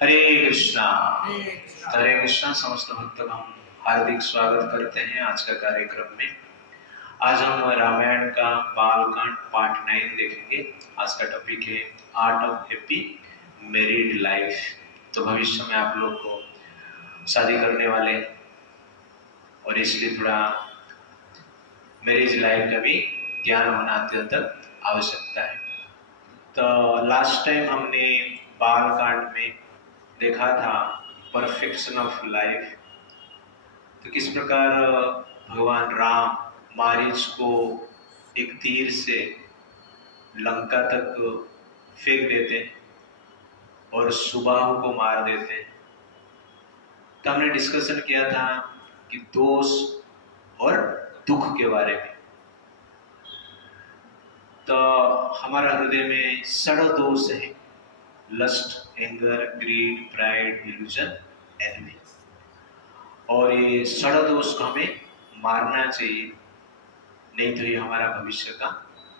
हरे कृष्णा। हरे कृष्णा। हरे कृष्णा। समस्त भक्तों का हम हार्दिक स्वागत करते हैं आज का कार्यक्रम में। आज हम रामायण का बालकांड पार्ट 9 देखेंगे। आज का टॉपिक है art of happy married life. तो भविष्य में आप लोग को शादी करने वाले और इसलिए थोड़ा मैरिज लाइफ का भी ज्ञान होना अत्यंत आवश्यकता है। तो लास्ट टाइम हमने बालकांड में देखा था परफेक्शन ऑफ लाइफ। तो किस प्रकार भगवान राम मारीच को एक तीर से लंका तक फेंक देते हैं और सुबाहु को मार देते हैं। तो हमने डिस्कशन किया था कि दोष और दुख के बारे में। तो हमारा हृदय में 6 दोष है: lust, anger, greed, pride, illusion, envy. और ये 6 दोष को हमें मारना चाहिए, नहीं तो ये हमारा भविष्य का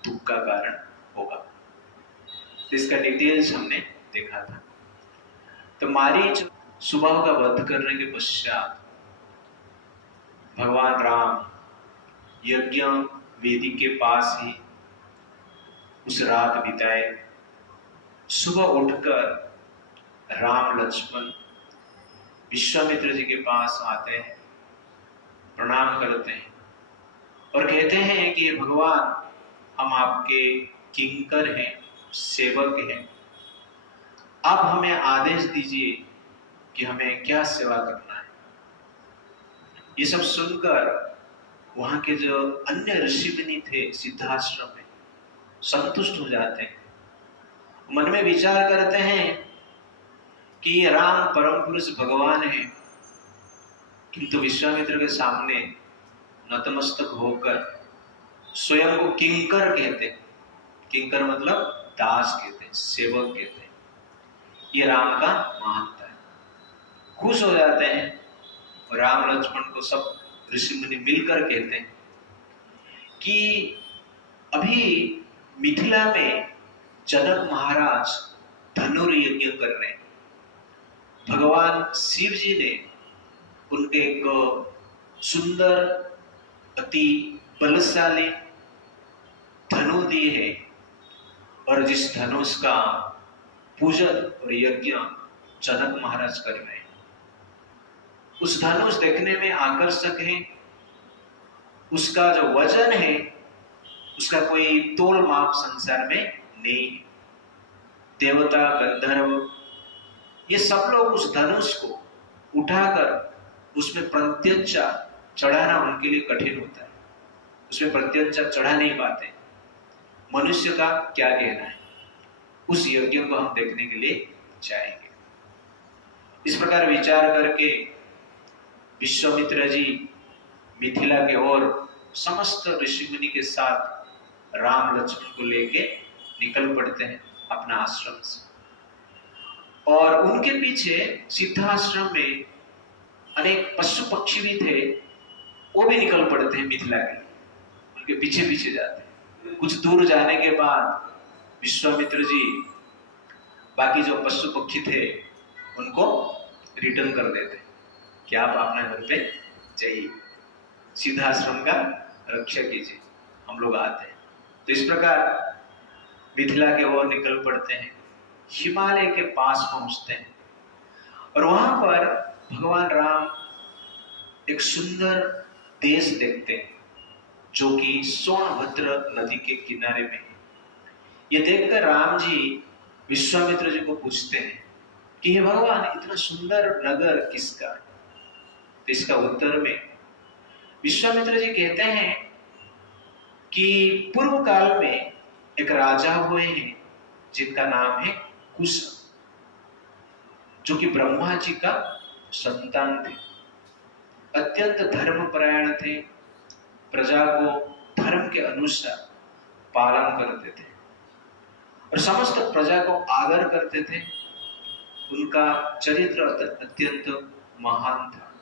दुख का कारण होगा। तो इसका डिटेल्स हमने देखा था। तो मारीच सुबाहु का वध करने के पश्चात भगवान राम यज्ञ वेदी के पास ही उस रात बिताए। सुबह उठकर राम लक्ष्मण विश्वामित्र जी के पास आते हैं, प्रणाम करते हैं और कहते हैं कि भगवान, हम आपके किंकर हैं, सेवक हैं। आप हमें आदेश दीजिए कि हमें क्या सेवा करना है। ये सब सुनकर वहां के जो अन्य ऋषि मुनि थे सिद्धाश्रम में संतुष्ट हो जाते हैं। मन में विचार करते हैं कि ये राम परम पुरुष भगवान है, किंतु विश्वामित्र के सामने नतमस्तक होकर स्वयं को किंकर कहते हैं। किंकर मतलब दास कहते हैं, सेवक कहते हैं। ये राम का महानता है। खुश हो जाते हैं और राम लक्ष्मण को सब ऋषि मुनि मिलकर कहते हैं कि अभी मिथिला में जनक महाराज धनुर्यज्ञ कर रहे हैं। भगवान शिव जी ने उनके एक सुंदर अति बलशाली धनु दी है और जिस धनुष का पूजन और यज्ञ जनक महाराज कर रहे हैं। उस धनुष देखने में आकर्षक है, उसका जो वजन है उसका कोई तोल माप संसार में नहीं है। देवता, गंधर्व, ये सब लोग उस धनुष को उठाकर उसमें प्रत्यंचा चढ़ाना उनके लिए कठिन होता है। उसमें प्रत्यंचा चढ़ा नहीं पाते। मनुष्य का क्या कहना है, उस यज्ञ को हम देखने के लिए जाएंगे। इस प्रकार विचार करके विश्वामित्र जी मिथिला के और समस्त ऋषि मुनि के साथ राम लक्ष्मण को लेके निकल पड़ते हैं अपना आश्रम से। और उनके पीछे सिद्धाश्रम में अनेक पशु पक्षी भी थे, वो भी निकल पड़ते हैं मिथिला के, उनके पीछे पीछे जाते हैं। कुछ दूर जाने के बाद विश्वामित्र जी बाकी जो पशु पक्षी थे उनको रिटर्न कर देते कि आप अपने घर पे जाइए, सिद्धाश्रम का रक्षा कीजिए, हम लोग आते हैं। तो इस प्रकार मिथिला के ओर निकल पड़ते हैं, हिमालय के पास पहुंचते हैं और वहां पर भगवान राम एक सुंदर देश देखते हैं जो कि सोनभद्र नदी के किनारे में है। ये देखकर राम जी विश्वामित्र जी को पूछते हैं कि हे भगवान, इतना सुंदर नगर किसका? तो इसका उत्तर में विश्वामित्र जी कहते हैं कि पूर्व काल में एक राजा हुए हैं जिनका नाम है कुश, जो कि ब्रह्मा जी का संतान थे। अत्यंत धर्मपरायण थे, प्रजा को धर्म के अनुसार पालन करते थे और समस्त प्रजा को आदर करते थे। उनका चरित्र अत्यंत महान था।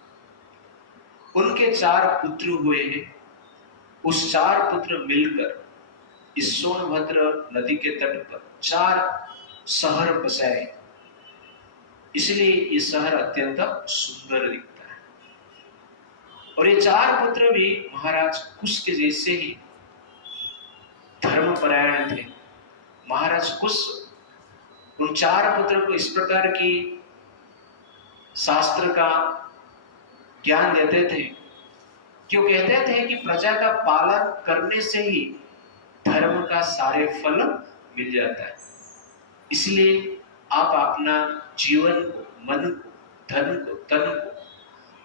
उनके 4 पुत्र हुए हैं। उस 4 पुत्र मिलकर इस सोनभद्र नदी के तट पर 4 शहर बसाए। इसलिए ये शहर अत्यंत सुंदर दिखता है। और ये 4 पुत्र भी महाराज कुश के जैसे ही धर्मपरायण थे। महाराज कुश उन 4 पुत्र को इस प्रकार की शास्त्र का ज्ञान देते थे, क्यों कहते थे कि प्रजा का पालन करने से ही धर्म का सारे फल मिल जाता है। इसलिए आप अपना जीवन को, मन को, धन को, तन को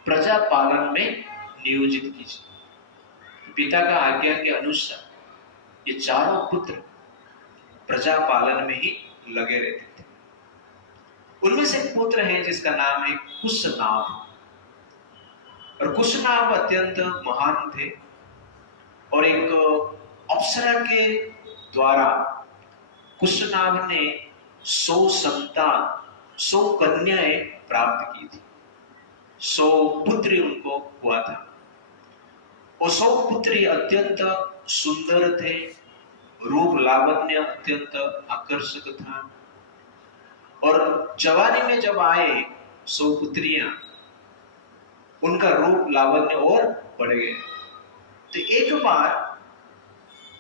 प्रजा पालन में नियोजित कीजिए। पिता का आज्ञा के अनुसार ये 4 पुत्र प्रजा पालन में ही लगे रहते थे। उनमें से एक पुत्र है जिसका नाम है कुशनाभ। और कुशनाभ अत्यंत महान थे और एक अप्सरा के द्वारा कुशनाभ ने 100 संतान, 100 कन्याएं प्राप्त की थी। 100 पुत्री उनको हुआ था। वो 100 पुत्री अत्यंत सुंदर थे, रूप लावण्य अत्यंत आकर्षक था। और जवानी में जब आए 100 पुत्रियां, उनका रूप लावण्य और बढ़ गए। तो एक बार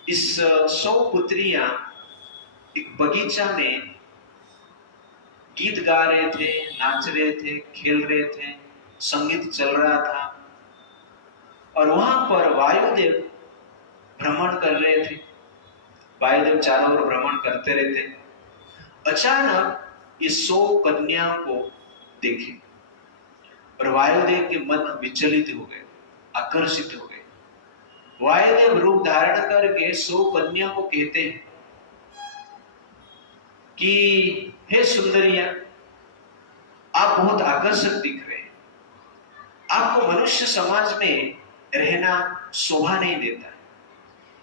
इस 100 पुत्रियां एक बगीचा में गीत गा रहे थे, नाच रहे थे, खेल रहे थे, संगीत चल रहा था। और वहां पर वायुदेव भ्रमण कर रहे थे। वायुदेव चारों ओर भ्रमण करते रहते। अचानक ये 100 कन्याओं को देखे और वायुदेव के मन विचलित हो गए, आकर्षित हो गए। वायुदेव रूप धारण करके 100 कन्या को कहते हैं कि हे सुंदरिया, आप बहुत आकर्षक दिख रहे हैं। आपको मनुष्य समाज में रहना शोभा नहीं देता है।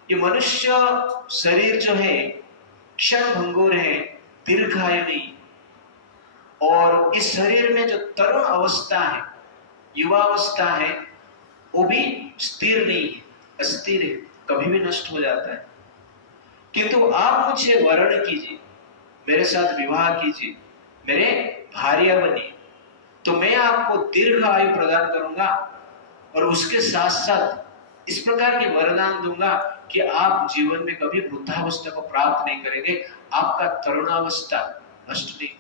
ये मनुष्य शरीर जो है क्षण भंगुर है, दीर्घायु नहीं। और इस शरीर में जो तरुण अवस्था है, युवावस्था है, वो भी स्थिर नहीं है, अस्थिर है, कभी भी नष्ट हो जाता है। किंतु आप मुझे वर्ण कीजिए, मेरे साथ विवाह कीजिए, मेरे भार्या बनिए, तो मैं आपको दीर्घ आयु प्रदान करूंगा और उसके साथ साथ इस प्रकार के वरदान दूंगा कि आप जीवन में कभी वृद्धावस्था को प्राप्त नहीं करेंगे, आपका तरुणावस्था नष्ट नहीं।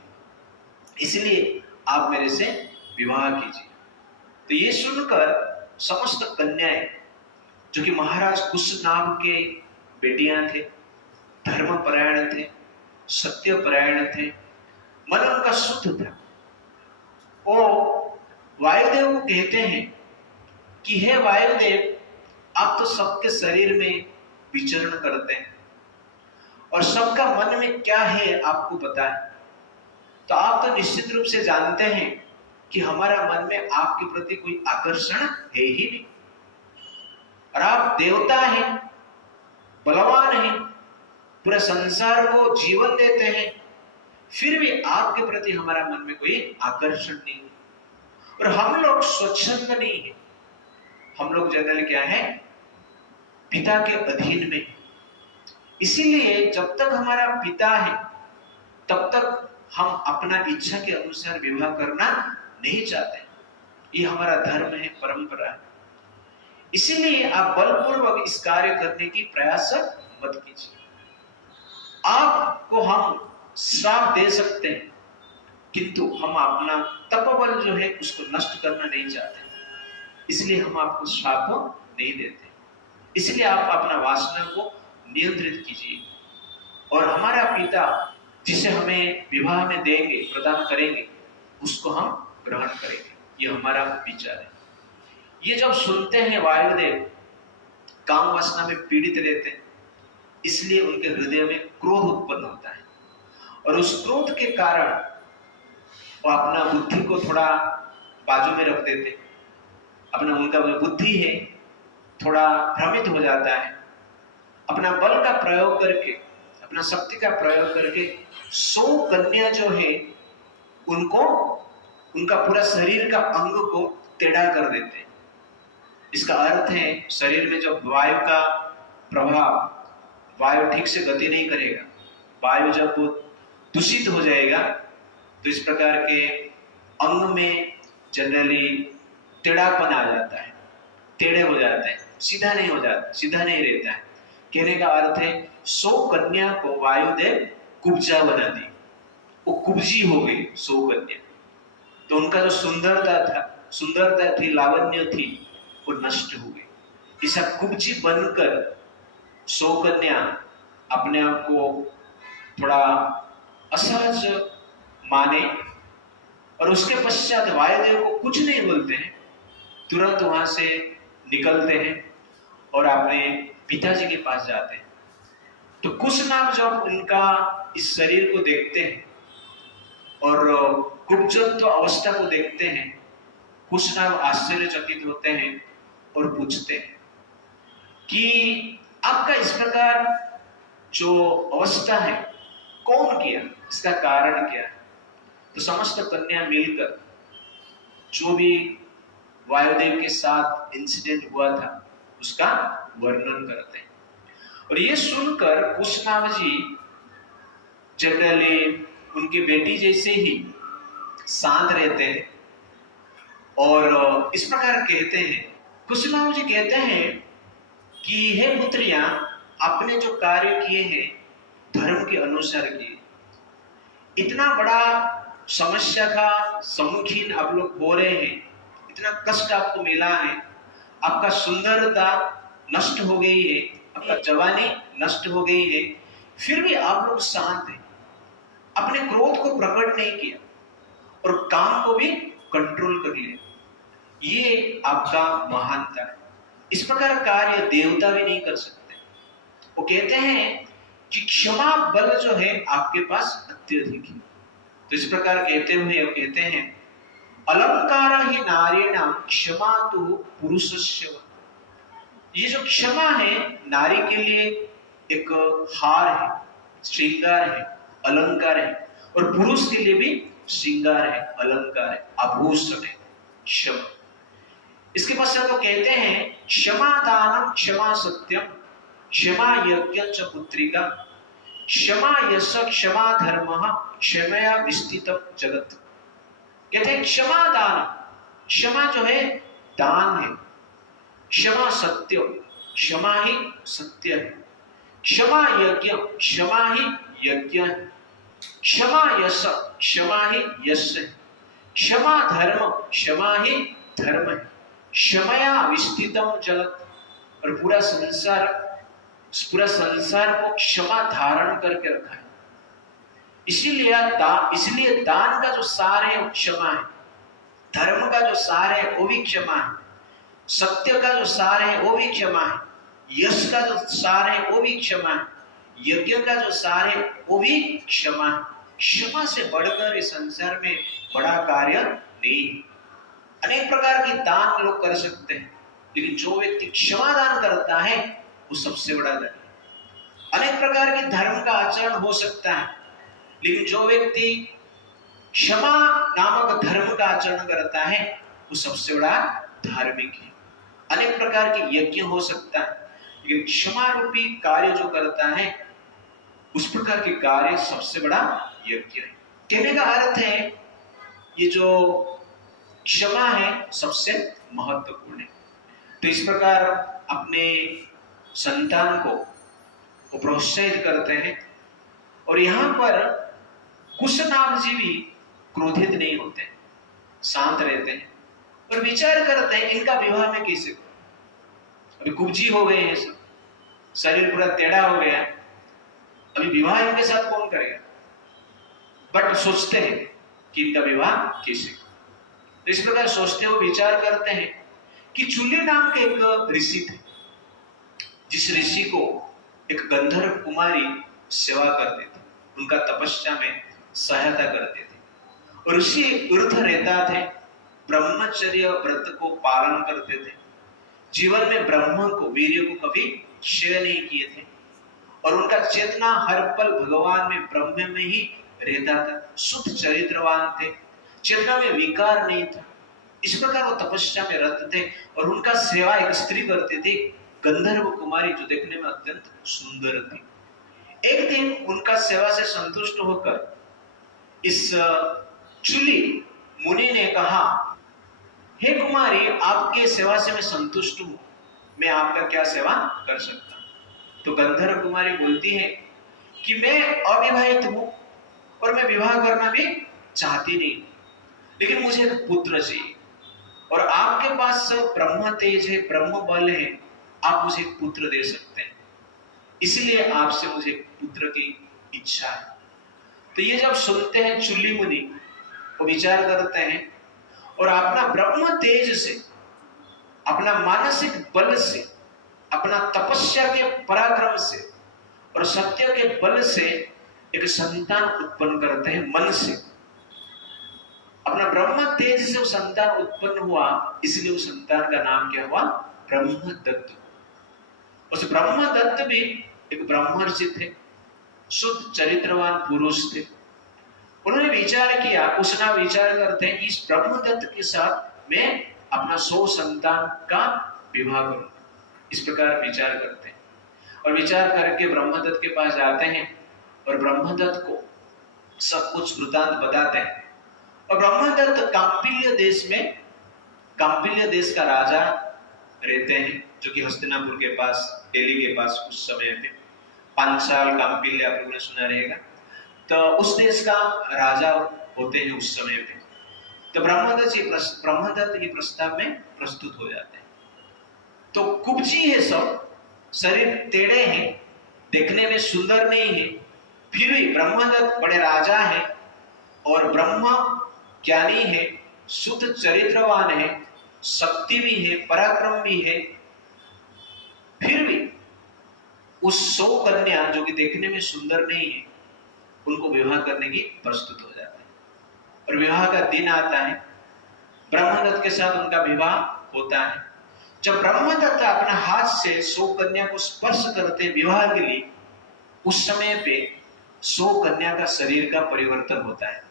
इसलिए आप मेरे से विवाह कीजिए। तो ये सुनकर समस्त कन्याएं, जो कि महाराज कुशनाभ के बेटियां थे, धर्मपरायण थे, सत्यपरायण थे, मन उनका शुद्ध था, वो वायुदेव को कहते हैं कि हे वायुदेव, आप तो सबके शरीर में विचरण करते हैं और सबका मन में क्या है आपको पता है। तो आप तो निश्चित रूप से जानते हैं कि हमारा मन में आपके प्रति कोई आकर्षण है ही नहीं। और आप देवता हैं, बलवान हैं, पूरे संसार को जीवन देते हैं, फिर भी आपके प्रति हमारा मन में कोई आकर्षण नहीं। और हम लोग स्वच्छंद नहीं है, हम लोग जनरली क्या है, पिता के अधीन में। इसीलिए जब तक हमारा पिता है तब तक हम अपना इच्छा के अनुसार विवाह करना नहीं चाहते। ये हमारा धर्म है, परंपरा है। इसीलिए आप बलपूर्वक इस कार्य करने की प्रयास मत कीजिए। आपको हम श्राप दे सकते हैं, किंतु हम अपना तपबल जो है उसको नष्ट करना नहीं चाहते, इसलिए हम आपको श्राप नहीं देते। इसलिए आप अपना वासना को नियंत्रित कीजिए और हमारा पिता जिसे हमें विवाह में देंगे, प्रदान करेंगे, उसको हम ग्रहण करेंगे। ये हमारा विचार है। ये जब सुनते हैं वायुदेव काम वासना में पीड़ित रहते हैं, इसलिए उनके हृदय में क्रोध उत्पन्न होता है और उस क्रोध के कारण वो अपना बुद्धि को थोड़ा बाजू में रख देते, अपना उनका जो बुद्धि है थोड़ा भ्रमित हो जाता है। अपना बल का प्रयोग करके, अपना शक्ति का प्रयोग करके 100 कन्या जो है उनको, उनका पूरा शरीर का अंग को टेढ़ा कर देते हैं। इसका अर्थ है शरीर में जब वायु का प्रभाव, वायु ठीक से गति नहीं करेगा, वायु जब दूषित हो जाएगा तो इस प्रकार के अंग में जनरली टेढ़ापन आ जाता है, टेढ़े हो जाते हैं, सीधा नहीं हो जाता, सीधा नहीं रहता है। कहने का अर्थ है 100 कन्या को वायुदेव कुब्जा बना दी, वो कुब्जी हो गई 100 कन्या। तो उनका जो सुंदरता थी, लावण्य थी, वो नष्ट हो गई। ऐसा कुब्जी बनकर 100 कन्या अपने आप को थोड़ा असहज माने और उसके पश्चात वायुदेव को कुछ नहीं बोलते हैं, तुरंत वहां से निकलते हैं और अपने पिताजी के पास जाते हैं। तो कुछ नाम जब उनका इस शरीर को देखते हैं और कुब्जत्व अवस्था को देखते हैं, कुछ नाम आश्चर्यचकित होते हैं और पूछते हैं कि आपका इस प्रकार जो अवस्था है कौन किया, इसका कारण क्या है। तो समस्त कन्या मिलकर जो भी वायुदेव के साथ इंसिडेंट हुआ था उसका वर्णन करते हैं। और ये सुनकर कुशनाभ जी जनरली उनकी बेटी जैसे ही शांत रहते हैं और इस प्रकार कहते हैं, कुशनाभ जी कहते हैं कि हे पुत्रियां, आपने जो कार्य किए हैं धर्म के अनुसार किए। इतना बड़ा समस्या का सम्मुखीन आप लोग हो रहे हैं, इतना कष्ट आपको मिला है, आपका सुंदरता नष्ट हो गई है, आपका जवानी नष्ट हो गई है, फिर भी आप लोग शांत हैं, अपने क्रोध को प्रकट नहीं किया और काम को भी कंट्रोल कर लिया। ये आपका महानता है। इस प्रकार कार्य देवता भी नहीं कर सकते। वो कहते हैं कि क्षमा बल जो है आपके पास अत्यधिक है। तो इस प्रकार कहते हुए वो कहते हैं, अलंकार ही नारीणाम क्षमा तो पुरुषस्य। ये जो क्षमा है नारी के लिए एक हार है, श्रृंगार है, अलंकार है, और पुरुष के लिए भी श्रृंगार है, अलंकार है, आभूषण है क्षमा। इसके पश्चात तो कहते हैं, क्षमा दानम क्षमा सत्यम क्षमा यज्ञ च पुत्रिका क्षमा यश क्षमा धर्म क्षमया विस्तृतम जगत। कहते हैं क्षमा दान, क्षमा जो है दान है, क्षमा सत्य, क्षमा ही सत्य है, क्षमा यज्ञ, क्षमा ही यज्ञ है, क्षमा यश, क्षमा ही यश है, क्षमा धर्म, क्षमा ही धर्म है, क्षमया विस्तृतम जगत। और पूरा संसार को क्षमा धारण करके रखा है। इसीलिए दान का जो सार है वो क्षमा है, धर्म का जो सार है वो भी क्षमा है, सत्य का जो सार है वो भी क्षमा है, यश का जो सार है वो भी क्षमा है, यज्ञ का जो सार है वो भी क्षमा है। क्षमा से बढ़कर इस संसार में बड़ा कार्य नहीं है। अनेक प्रकार के दान लोग कर सकते हैं, लेकिन जो व्यक्ति क्षमा दान करता है वो सबसे बड़ा धन है। अनेक प्रकार के धर्म का आचरण हो सकता है, लेकिन जो व्यक्ति क्षमा नामक धर्म का आचरण करता है वो सबसे बड़ा धार्मिक है। अनेक प्रकार के यज्ञ हो सकता है, लेकिन क्षमा रूपी कार्य जो करता है उस प्रकार के कार्य सबसे बड़ा यज्ञ है। कहने का अर्थ है ये जो क्षमा है सबसे महत्वपूर्ण है। तो इस प्रकार अपने संतान को वो प्रोत्साहित करते हैं। और यहाँ पर कुशनाभ जी भी क्रोधित नहीं होते, शांत रहते हैं और विचार करते हैं इनका विवाह में कैसे। अभी कुब्जी हो गए हैं, सब शरीर पूरा टेढ़ा हो गया, अभी विवाह इनके साथ कौन करेगा। बट सोचते हैं कि इनका विवाह कैसे। तो इस प्रकार सोचते हुए विचार करते हैं कि चुली नाम के एक ऋषि थे, जिस ऋषि को एक गंधर्व कुमारी सेवा करते थे, उनका तपस्या में सहायता करते थे। और ऋषि तीर्थ रहता थे, ब्रह्मचर्य व्रत को पालन करते थे, जीवन में ब्रह्म को वीर्य को कभी क्षय नहीं किए थे, और उनका चेतना हर पल भगवान में ब्रह्म में ही रहता था। शुद्ध चरित्रवान थे, चेतना में विकार नहीं था। इस प्रकार वो तपस्या में रत थे और उनका सेवा एक स्त्री करते थे, गंधर्व कुमारी, जो देखने में अत्यंत सुंदर थी। एक दिन उनका सेवा से संतुष्ट होकर इस चुली मुनि ने कहा, हे कुमारी, आपके सेवा से मैं संतुष्ट हूं, मैं आपका क्या सेवा कर सकता हूं? तो गंधर्व कुमारी बोलती है कि मैं अविवाहित हूं और मैं विवाह करना भी चाहती नहीं, लेकिन मुझे एक पुत्र चाहिए और आपके पास ब्रह्म तेज है, ब्रह्म बल है, आप मुझे एक पुत्र दे सकते हैं, इसलिए आपसे मुझे पुत्र की इच्छा है। तो ये जब सुनते हैं चुल्ली मुनि, वो विचार करते हैं और अपना ब्रह्म तेज से, अपना मानसिक बल से, अपना तपस्या के पराक्रम से और सत्य के बल से एक संतान उत्पन्न करते हैं मन से। अपना ब्रह्म तेज से वो संतान उत्पन्न हुआ, इसलिए उस संतान का नाम क्या हुआ? ब्रह्मदत्त। उस ब्रह्मदत्त भी एक ब्रह्मर्षि थे, शुद्ध चरित्रवान पुरुष थे। उन्होंने विचार किया, उसना विचार करते हैं इस ब्रह्मदत्त के साथ मैं अपना 100 संतान का विवाह करूं। इस प्रकार विचार करते हैं और विचार करके ब्रह्मदत्त के पास जाते हैं और ब्रह्मदत्त को सब कुछ वृतांत बताते हैं। और ब्रह्मदत्त कांपिल्य देश में, कांपिल्य देश का राजा रहते हैं, जो कि हस्तिनापुर के पास, दिल्ली के पास उस समय पे पांचाल कांपिल्य आप लोगों ने सुना रहेगा। तो उस देश का राजा होते हैं उस समय पे। तो ब्रह्मदत्त ये प्रस्ताव में प्रस्तुत हो जाते हैं। तो कुब्जी है सब, शरीर टेढ़े हैं, देखने में सुंदर नहीं है, फिर भी ब्रह्मदत्त बड़े राजा है और ब्रह्म ज्ञानी है, शुद्ध चरित्रवान है, शक्ति भी है, पराक्रम भी है, फिर भी उस 100 कन्या जो कि देखने में सुंदर नहीं है, उनको विवाह करने की प्रस्तुत हो जाते हैं। और विवाह का दिन आता है, ब्रह्मदत्त के साथ उनका विवाह होता है। जब ब्रह्मदत्त अपने हाथ से 100 कन्या को स्पर्श करते हैं विवाह के लिए, उस समय पे 100 कन्या का शरीर का परिवर्तन होता है।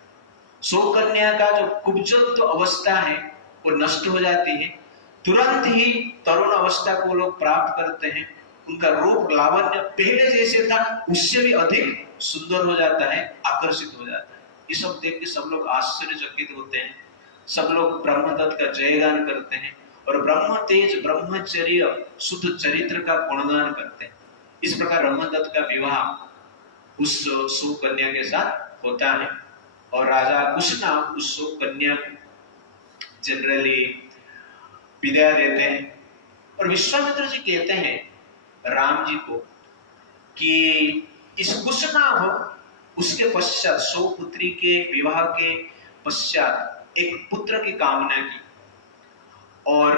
100 कन्या का जो कुब्जत्व अवस्था है वो नष्ट हो जाती है, तुरंत ही तरुण अवस्था को लोग प्राप्त करते हैं। उनका रूप लावण्य पहले जैसे था उससे भी अधिक सुंदर हो जाता है, आकर्षित हो जाता है। ये सब देख के सब लोग आश्चर्यचकित होते हैं, सब लोग ब्रह्मदत्त का जयगान करते हैं और ब्रह्म तेज, ब्रह्मचर्य, शुद्ध चरित्र का गुणगान करते हैं। इस प्रकार ब्रह्मदत्त का विवाह उस 100 कन्या के साथ होता है और राजा कुशना उस 100 कन्या को जनरली विदाई देते हैं। और विश्वामित्र जी कहते हैं राम जी को कि इस कुशना हो, उसके पश्चात 100 पुत्री के विवाह के पश्चात एक पुत्र की कामना की और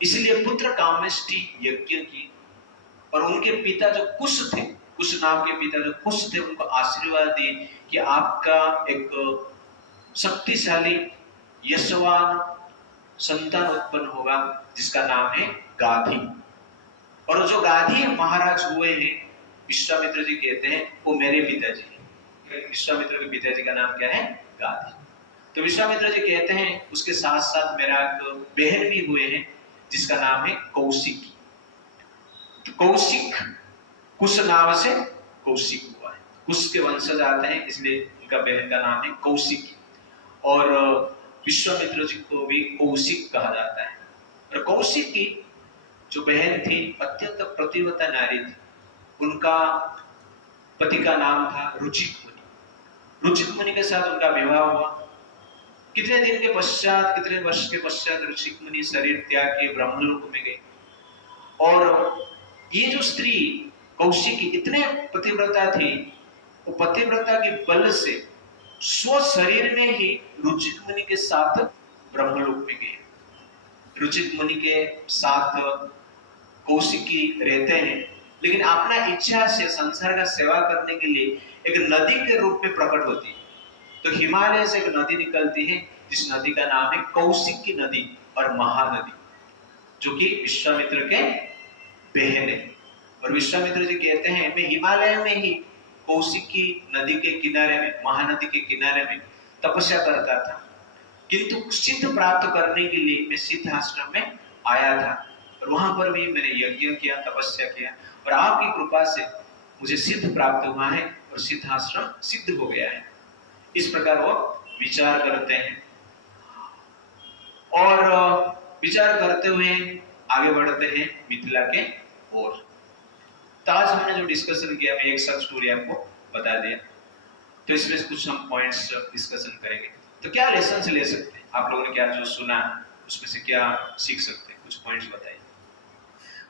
इसलिए पुत्र कामेष्टि यज्ञ की। और उनके पिता जो कुश थे, कुश नाम के पिता जो कुश थे, उनको आशीर्वाद दिए कि आपका एक शक्तिशाली यशवान संतान उत्पन्न होगा जिसका नाम है गाधी। और जो गाधी महाराज हुए हैं, विश्वामित्र जी कहते हैं वो मेरे पिताजी हैं। विश्वामित्र के पिताजी का नाम क्या है? गाधी। तो विश्वामित्र जी कहते हैं उसके साथ साथ मेरा एक बहन भी हुए हैं जिसका नाम है कौशिकी। तो कौशिक कुश नाम से कौशिक हुआ है, कुश के वंशज आते हैं, इसलिए उनका बहन का नाम है कौशिकी। और विश्वामित्र जी को भी कौशिक कहा जाता है। और कौशिकी जो बहन थी अत्यंत प्रतिवता नारी थी। उनका पति का नाम था रुचिक मुनि। रुचिक मुनि के साथ उनका विवाह हुआ। कितने दिन के पश्चात, कितने वर्ष के पश्चात रुचिक मुनि शरीर त्याग के ब्रह्मलोक में गए। और ये जो स्त्री कौशिकी इतने पतिव्रता थी, वो पतिव्रता के बल से स्व शरीर में ही रुचिक मुनि के साथ ब्रह्मलोक में गए। रुचिक मुनि के साथ कौशिकी रहते हैं, लेकिन अपना इच्छा से संसार का सेवा करने के लिए एक नदी के रूप में प्रकट होती है। तो हिमालय से एक नदी निकलती है जिस नदी का नाम है कौशिकी नदी और महानदी, जो कि विश्वामित्र के बहन है। और विश्वामित्र जी कहते हैं मैं हिमालय में ही कौशिकी नदी के किनारे में, महानदी के किनारे में तपस्या करता था, किंतु सिद्ध प्राप्त करने के लिए मैं सिद्ध आश्रम में आया था और वहां पर भी मैंने यज्ञ किया, तपस्या किया और आपकी कृपा से मुझे सिद्ध प्राप्त हुआ है और सिद्ध आश्रम सिद्ध हो गया है। इस प्रकार वो विचार करते हैं और विचार करते हुए आगे बढ़ते हैं मिथिला के ओर। तो आज हमने जो डिस्कशन किया, मैं एक साथ स्टोरी आपको बता दिया, तो इसमें कुछ हम पॉइंट्स डिस्कशन करेंगे। तो क्या लेसन ले सकते हैं आप लोगों ने, क्या जो सुना उसमें से क्या सीख सकते हैं, कुछ पॉइंट्स बताइए।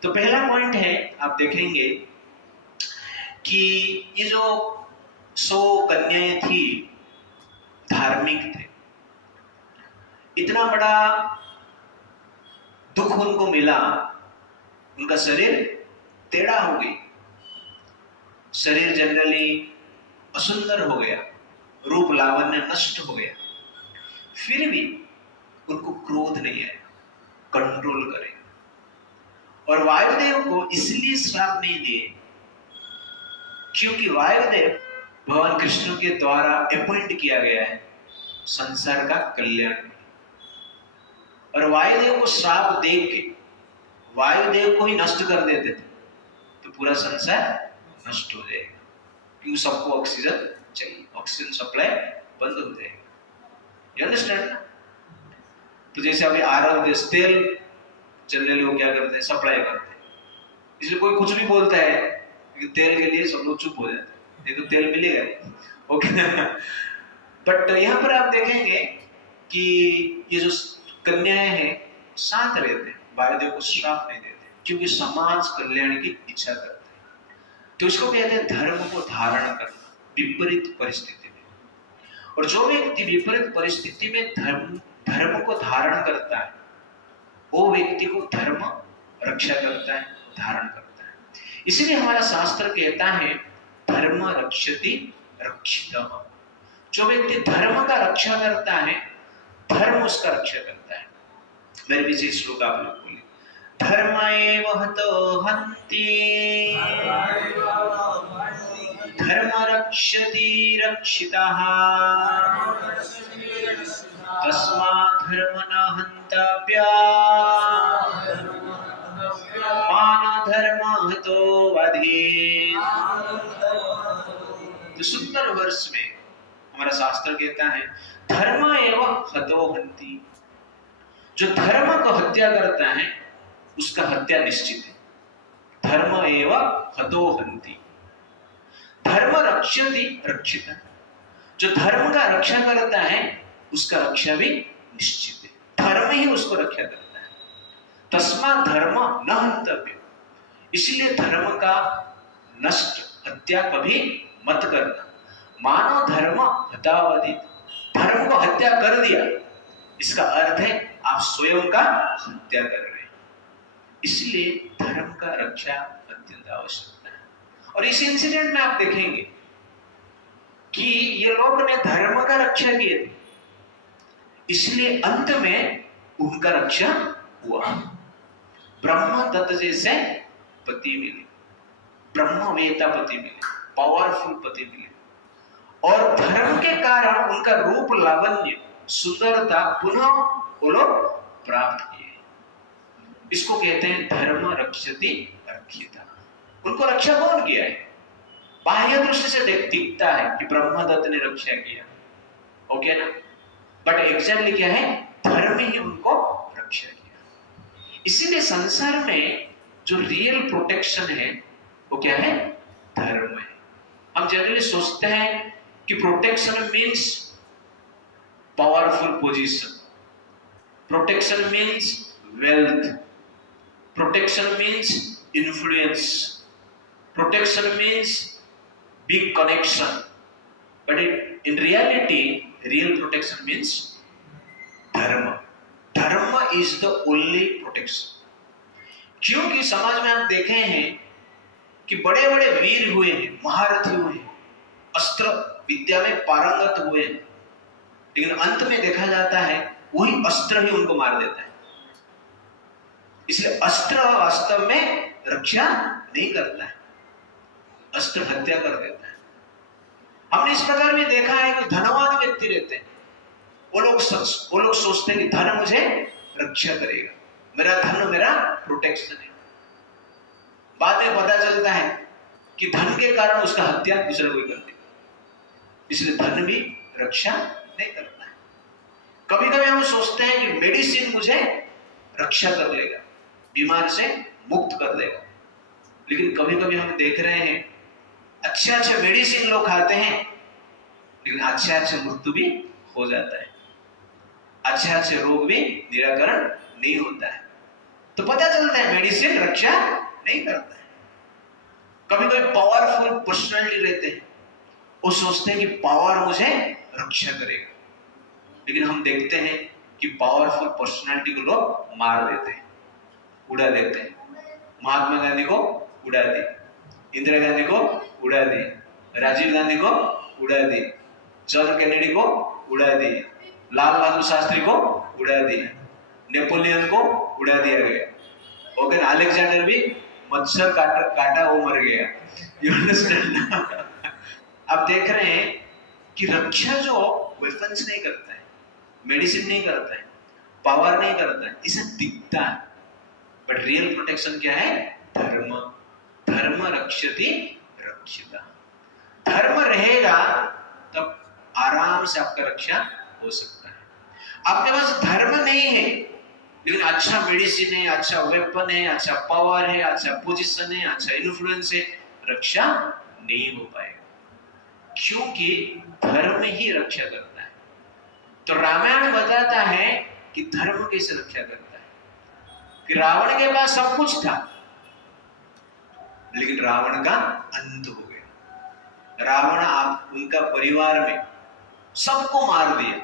तो पहला पॉइंट है, आप देखेंगे कि ये जो 100 कन्याएं थी धार्मिक थे, इतना बड़ा दुख उनको मिला, उनका शरीर टेढ़ा हो गई, शरीर जनरली असुंदर हो गया, रूप लावण्य नष्ट हो गया, फिर भी उनको क्रोध नहीं आया, कंट्रोल करे। और वायुदेव को इसलिए श्राप नहीं दिए क्योंकि वायुदेव भगवान कृष्ण के द्वारा अपॉइंट किया गया है संसार का कल्याण। और वायुदेव को श्राप दे के वायुदेव को ही नष्ट कर देते थे तो पूरा संसार नष्ट हो जाएगा, क्योंकि सबको ऑक्सीजन चाहिए, ऑक्सीजन सप्लाई बंद हो जाएगा। यू अंडरस्टैंड ना? तो जैसे अभी आरब देश तेल जनरली वो क्या करते हैं, सप्लाई करते हैं, इसलिए कोई कुछ भी बोलता है कि तेल के लिए सब लोग चुप हो जाते हैं, नहीं तो तेल मिलेगा, ओके ना? बट यहाँ पर आप देखेंगे कि ये जो कन्याएं हैं शांत रहते हैं, वायुदेव को श्राप नहीं देते, क्योंकि समाज कल्याण की इच्छा करते हैं। तो इसको कहते हैं धर्म को धारण करना विपरीत परिस्थिति में। और जो व्यक्ति विपरीत परिस्थिति में धर्म को धारण करता है, वो व्यक्ति को धर्म रक्षा करता है, धारण करता है। इसीलिए हमारा शास्त्र कहता है धर्म रक्षति रक्षितः। जो व्यक्ति धर्म का रक्षा करता है, धर्म उसका रक्षा करता है। मेरे पीछे श्लोक आप लोग बोले, धर्म एव हतो हन्ति धर्म रक्षति रक्षितः तस्मात् धर्म न हन्तव्यः मान धर्म हतो वधेत्। तो सुंदर वर्ष में हमारा शास्त्र कहता है धर्म एव हतो हन्ति। जो धर्म को हत्या करता है उसका हत्या निश्चित है। धर्म एव हतो हन्ति। धर्म रक्षति रक्षितः। जो धर्म का रक्षा करता है उसका रक्षा भी निश्चित है, धर्म ही उसको रक्षा करता है। तस्मात् धर्म न हन्तव्य। इसलिए धर्म का नष्ट हत्या कभी मत करना। मानो धर्म हतावधित। धर्म को हत्या कर दिया, इसका अर्थ है आप स्वयं का हत्या कर रहे हैं। इसलिए धर्म का रक्षा अत्यंत आवश्यकता है। और इस इंसिडेंट में आप देखेंगे कि ये लोग ने धर्म का रक्षा किए थे, इसलिए अंत में उनका रक्षा हुआ। ब्रह्मदत्त जैसे पति मिले, ब्रह्मवेता पति मिले, पावरफुल पति मिले, और धर्म के कारण उनका रूप लावण्य सुंदरता पुनः वो लोग प्राप्त किए। इसको कहते हैं धर्म रक्षति रक्षिता। उनको रक्षा कौन किया है? बाह्य दृष्टि से दिखता है कि ब्रह्मदत्त ने रक्षा किया, ओके ना? बट एग्जैक्टली क्या है? धर्म ही उनको रक्षा किया। इसीलिए संसार में जो रियल प्रोटेक्शन है वो क्या है? धर्म है। हम जनरली सोचते हैं कि protection means powerful position, protection means wealth, protection means influence, protection means big connection, but in reality real protection means dharma. Dharma is the only protection. क्योंकि समाज में हम देखे हैं कि बड़े बड़े वीर हुए हैं, महारथी हुए हैं, अस्त्र विद्या में पारंगत हुए हैं, लेकिन अंत में देखा जाता है वही अस्त्र ही उनको मार देता है। इसलिए अस्त्र वास्तव में रक्षा नहीं करता है, अस्त्र हत्या कर देता है। हमने इस प्रकार भी देखा है कि धनवान व्यक्ति रहते हैं, वो लोग सोचते हैं कि धन मुझे रक्षा करेगा, मेरा धन मेरा प्रोटेक्शन है। बाद में पता चलता है कि धन के कारण उसका हत्या दूसरा कोई कर देगा। इसलिए धन भी रक्षा नहीं करता है। में सोचते हैं कि मेडिसिन मुझे रक्षा कर लेगा, बीमार से मुक्त कर देगा, लेकिन कभी कभी हम देख रहे हैं अच्छे अच्छे मेडिसिन लोग खाते हैं, लेकिन अच्छे अच्छे मृत्यु भी हो जाता है, अच्छे अच्छे रोग भी निराकरण नहीं होता है। तो पता चलता है मेडिसिन रक्षा नहीं करता है। कभी कभी पावरफुल पर्सनालिटी रहते हैं, वो सोचते हैं कि पावर मुझे रक्षा करेगा, लेकिन हम देखते हैं कि पावरफुल पर्सनालिटी को लोग मार देते हैं, उड़ा देते हैं। महात्मा गांधी को उड़ा दिए, इंदिरा गांधी को उड़ा दिए, राजीव गांधी को उड़ा दिए, जॉन कैनेडी को उड़ा दिए, लाल बहादुर शास्त्री को उड़ा दिए, नेपोलियन को उड़ा दिया गया, ओके, अलेक्जेंडर भी मच्छर काटा वो मर गया। You understand? अब देख रहे हैं कि रक्षा जो वेपन्स नहीं करता है, मेडिसिन नहीं करता है, पावर नहीं करता है, इसे दिखता है, बट रियल प्रोटेक्शन क्या है? धर्म। धर्म रक्षति रक्षिता। धर्म रहेगा तब आराम से आपका रक्षा हो सकता है। आपके पास धर्म नहीं है, लेकिन अच्छा मेडिसिन है, अच्छा वेपन है, अच्छा पावर है, अच्छा पोजीशन है, अच्छा इन्फ्लुएंस है, रक्षा नहीं हो पाएगा, क्योंकि धर्म ही रक्षा करता है। तो रामायण बताता है कि धर्म कैसे रक्षा करता है। कि रावण के पास सब कुछ था, लेकिन रावण का अंत हो गया। रावण उनका परिवार में सबको मार दिया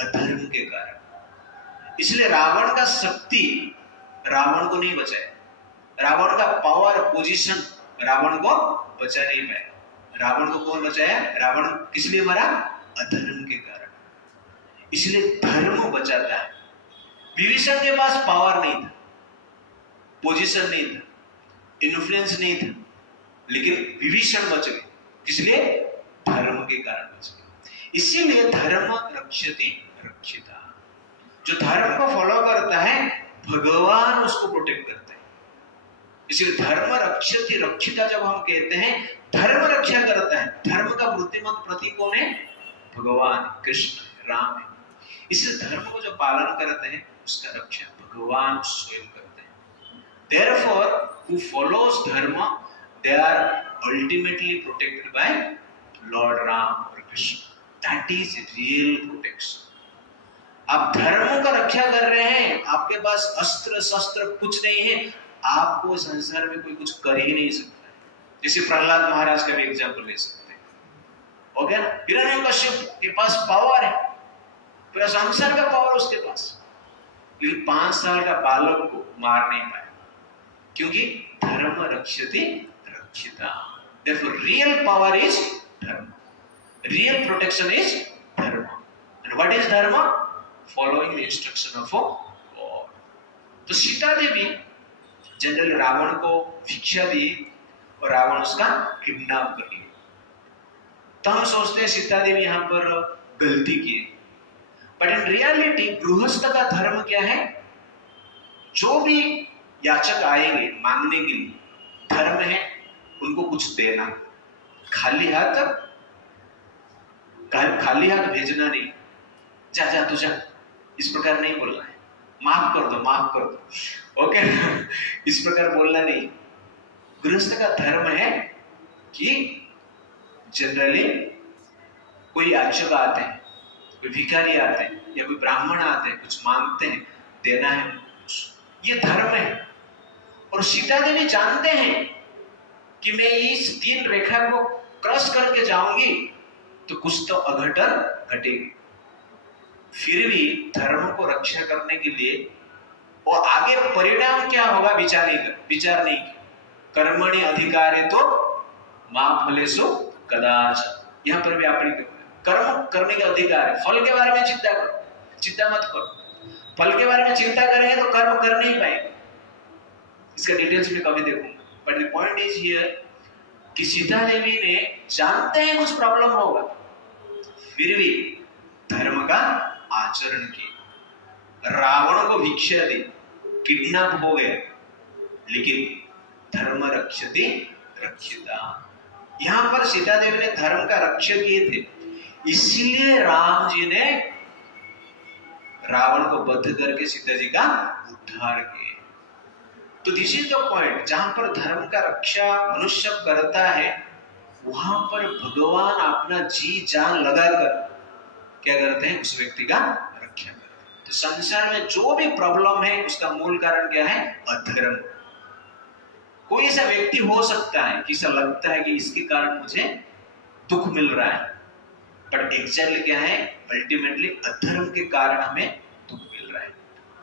अधर्म के कारण। इसलिए रावण का शक्ति रावण को नहीं बचाया, रावण का पावर पोजीशन रावण को बचा नहीं पाया। रावण को कौन बचाया? रावण किस लिए मरा? अधर्म के कारण। इसलिए धर्म बचाता है। विभीषण के पास पावर नहीं था, पोजीशन नहीं था, इन्फ्लुएंस नहीं था, लेकिन विभीषण बच गए। इसलिए धर्म के कारण बच गए। इसीलिए धर्म रक्षति रक्षिता। जो धर्म को फॉलो करता है, भगवान उसको प्रोटेक्ट करते हैं। इसलिए धर्म रक्षति रक्षिता जब हम कहते हैं, धर्म रक्षा करता है। धर्म का मूर्तिमंत प्रतीक कौन है? भगवान कृष्ण, राम है। इसलिए धर्म को जो पालन करते हैं, उसका रक्षा भगवान स्वयं करते हैं। Therefore, who follows dharma, they are ultimately protected by Lord Ram or Krishna. That is real protection. आप धर्म का रक्षा कर रहे हैं, आपके पास अस्त्र शस्त्र कुछ नहीं है, आपको संसार में कोई कुछ कर ही नहीं सकता है। जैसे प्रहलाद महाराज का भी एग्जाम्पल ले सकते हैं। ओके, हिरण्यकश्यप के पास पावर है, पूरा संसार का पावर उसके पास, लेकिन 5 साल का बालक को मार नहीं पाया, क्योंकि धर्म रक्षति रक्षिता। Therefore, real power is dharma. Real protection is dharma. And what is dharma? Following the instruction of God. तो सीता देवी जनरल रावण को भिक्षा दी और रावण उसका किडनैप कर लिया। तो हम सोचते हैं सीता देवी यहाँ पर गलती की, बट इन रियलिटी गृहस्थ का धर्म क्या है? जो भी याचक आएंगे मांगने के लिए, धर्म है उनको कुछ देना, खाली हाथ भेजना नहीं। जा तू जा, इस प्रकार नहीं बोलना है। माफ कर दो, ओके, इस प्रकार बोलना नहीं। गृहस्थ का धर्म है कि जनरली कोई याचक आते हैं, कोई भिखारी आते हैं, या कोई ब्राह्मण आते हैं, कुछ मांगते हैं, देना है कुछ, ये धर्म है। और सीता देवी जानते हैं कि मैं इस 3 रेखा को क्रॉस करके जाऊंगी तो कुछ तो अघटन घटेगी। फिर भी धर्म को रक्षा करने के लिए और आगे परिणाम क्या होगा विचार नहीं। कर्मणि अधिकारे तो मां फलेषु कदाचन। यहाँ पर भी आप कर्म करने का अधिकार है, फल के बारे में चिंता मत करो। फल के बारे में चिंता करेंगे तो कर्म कर नहीं पाएंगे। इसका डिटेल्स में कभी देखूंगा, but the point is here कि सीता देवी ने जानते हैं कुछ प्रॉब्लम होगा, फिर भी धर्म का आचरण किया। रावण को भिक्षा दी, किडनैप हो गए, लेकिन धर्म रक्षति रक्षिता। यहां पर सीता देवी ने धर्म का रक्षा किए थे, इसलिए राम जी ने रावण को बद्ध करके सीता जी का उद्धार किए। तो दिस इज द पॉइंट, जहां पर धर्म का रक्षा मनुष्य करता है वहां पर भगवान अपना जी जान लगाकर क्या करते हैं, उस व्यक्ति का रक्षा करते हैं। तो संसार में जो भी प्रॉब्लम है उसका मूल कारण क्या है, अधर्म। कोई ऐसा व्यक्ति हो सकता है कि ऐसा लगता है कि इसके कारण मुझे दुख मिल रहा है, बट एग्जैक्टली क्या है, अल्टीमेटली अधर्म के कारण हमें दुख मिल रहा है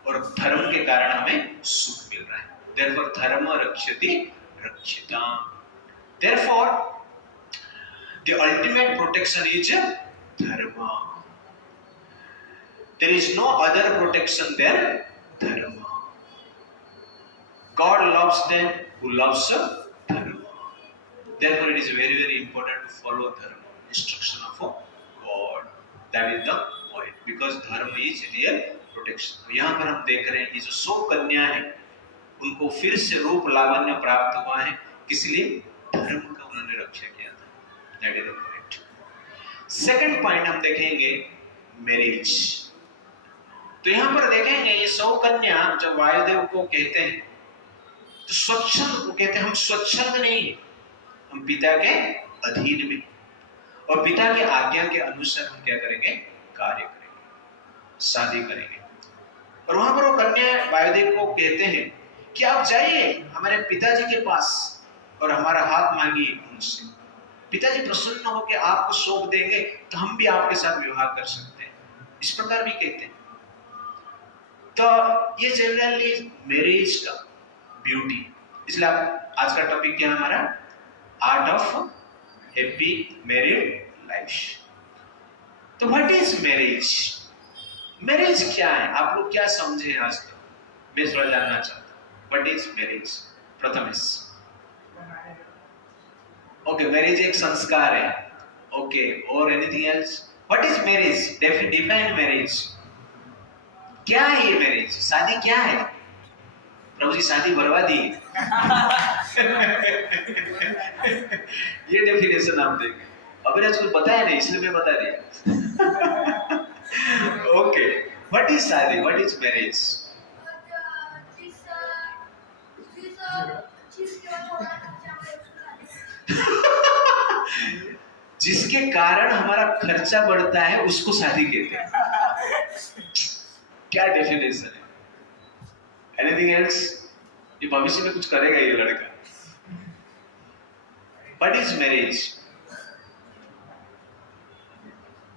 और धर्म के कारण हमें सुख मिल रहा है। Therefore, dharma rakshati rakshitam. Therefore, the ultimate protection is dharma. There is no other protection than dharma. God loves them who loves dharma. Therefore, it is very, very important to follow dharma, instruction of God. That is the point. Because dharma is real protection. यहाँ पर हम देख रहे हैं कि जो 100 कन्या है उनको फिर से रूप लावण्य प्राप्त हुआ है, इसलिए धर्म का उन्होंने रक्षा किया था। That is the point. Second point हम देखेंगे मैरिज। तो यहां पर देखेंगे ये 100 कन्या जब वायुदेव को कहते हैं तो स्वच्छंद को कहते हैं, हम स्वच्छंद नहीं, हम पिता के अधीन में और पिता के आज्ञा के अनुसार हम क्या करेंगे, कार्य करेंगे, शादी करेंगे। और वहां पर वो कन्या वायुदेव को कहते हैं कि आप जाइए हमारे पिताजी के पास और हमारा हाथ मांगिए उनसे, पिताजी प्रसन्न होकर आपको सौंप देंगे तो हम भी आपके साथ विवाह कर सकते हैं, इस प्रकार भी कहते हैं। तो ये जनरली मैरिज का ब्यूटी। इसलिए आज का टॉपिक क्या है हमारा, art of happy married life. तो व्हाट इज मैरिज, मैरिज क्या है, आप लोग क्या समझे आज तक, मैं थोड़ा जानना चाहता हूँ। What is marriage? Prathamesh. Okay, marriage एक संस्कार है। Okay, और anything else? What is marriage? Define marriage. क्या है ये marriage? शादी क्या है? प्रभु जी शादी बर्बादी। ये डेफिनेशन आप देंगे। अभी आज कुछ बताया नहीं इसलिए मैं बता दिया। Okay, what is शादी? What is marriage? जिसके कारण हमारा खर्चा बढ़ता है उसको शादी कहते हैं। क्या डेफिनेशन है? Anything else? ये भविष्य में कुछ करेगा ये लड़का। What is marriage?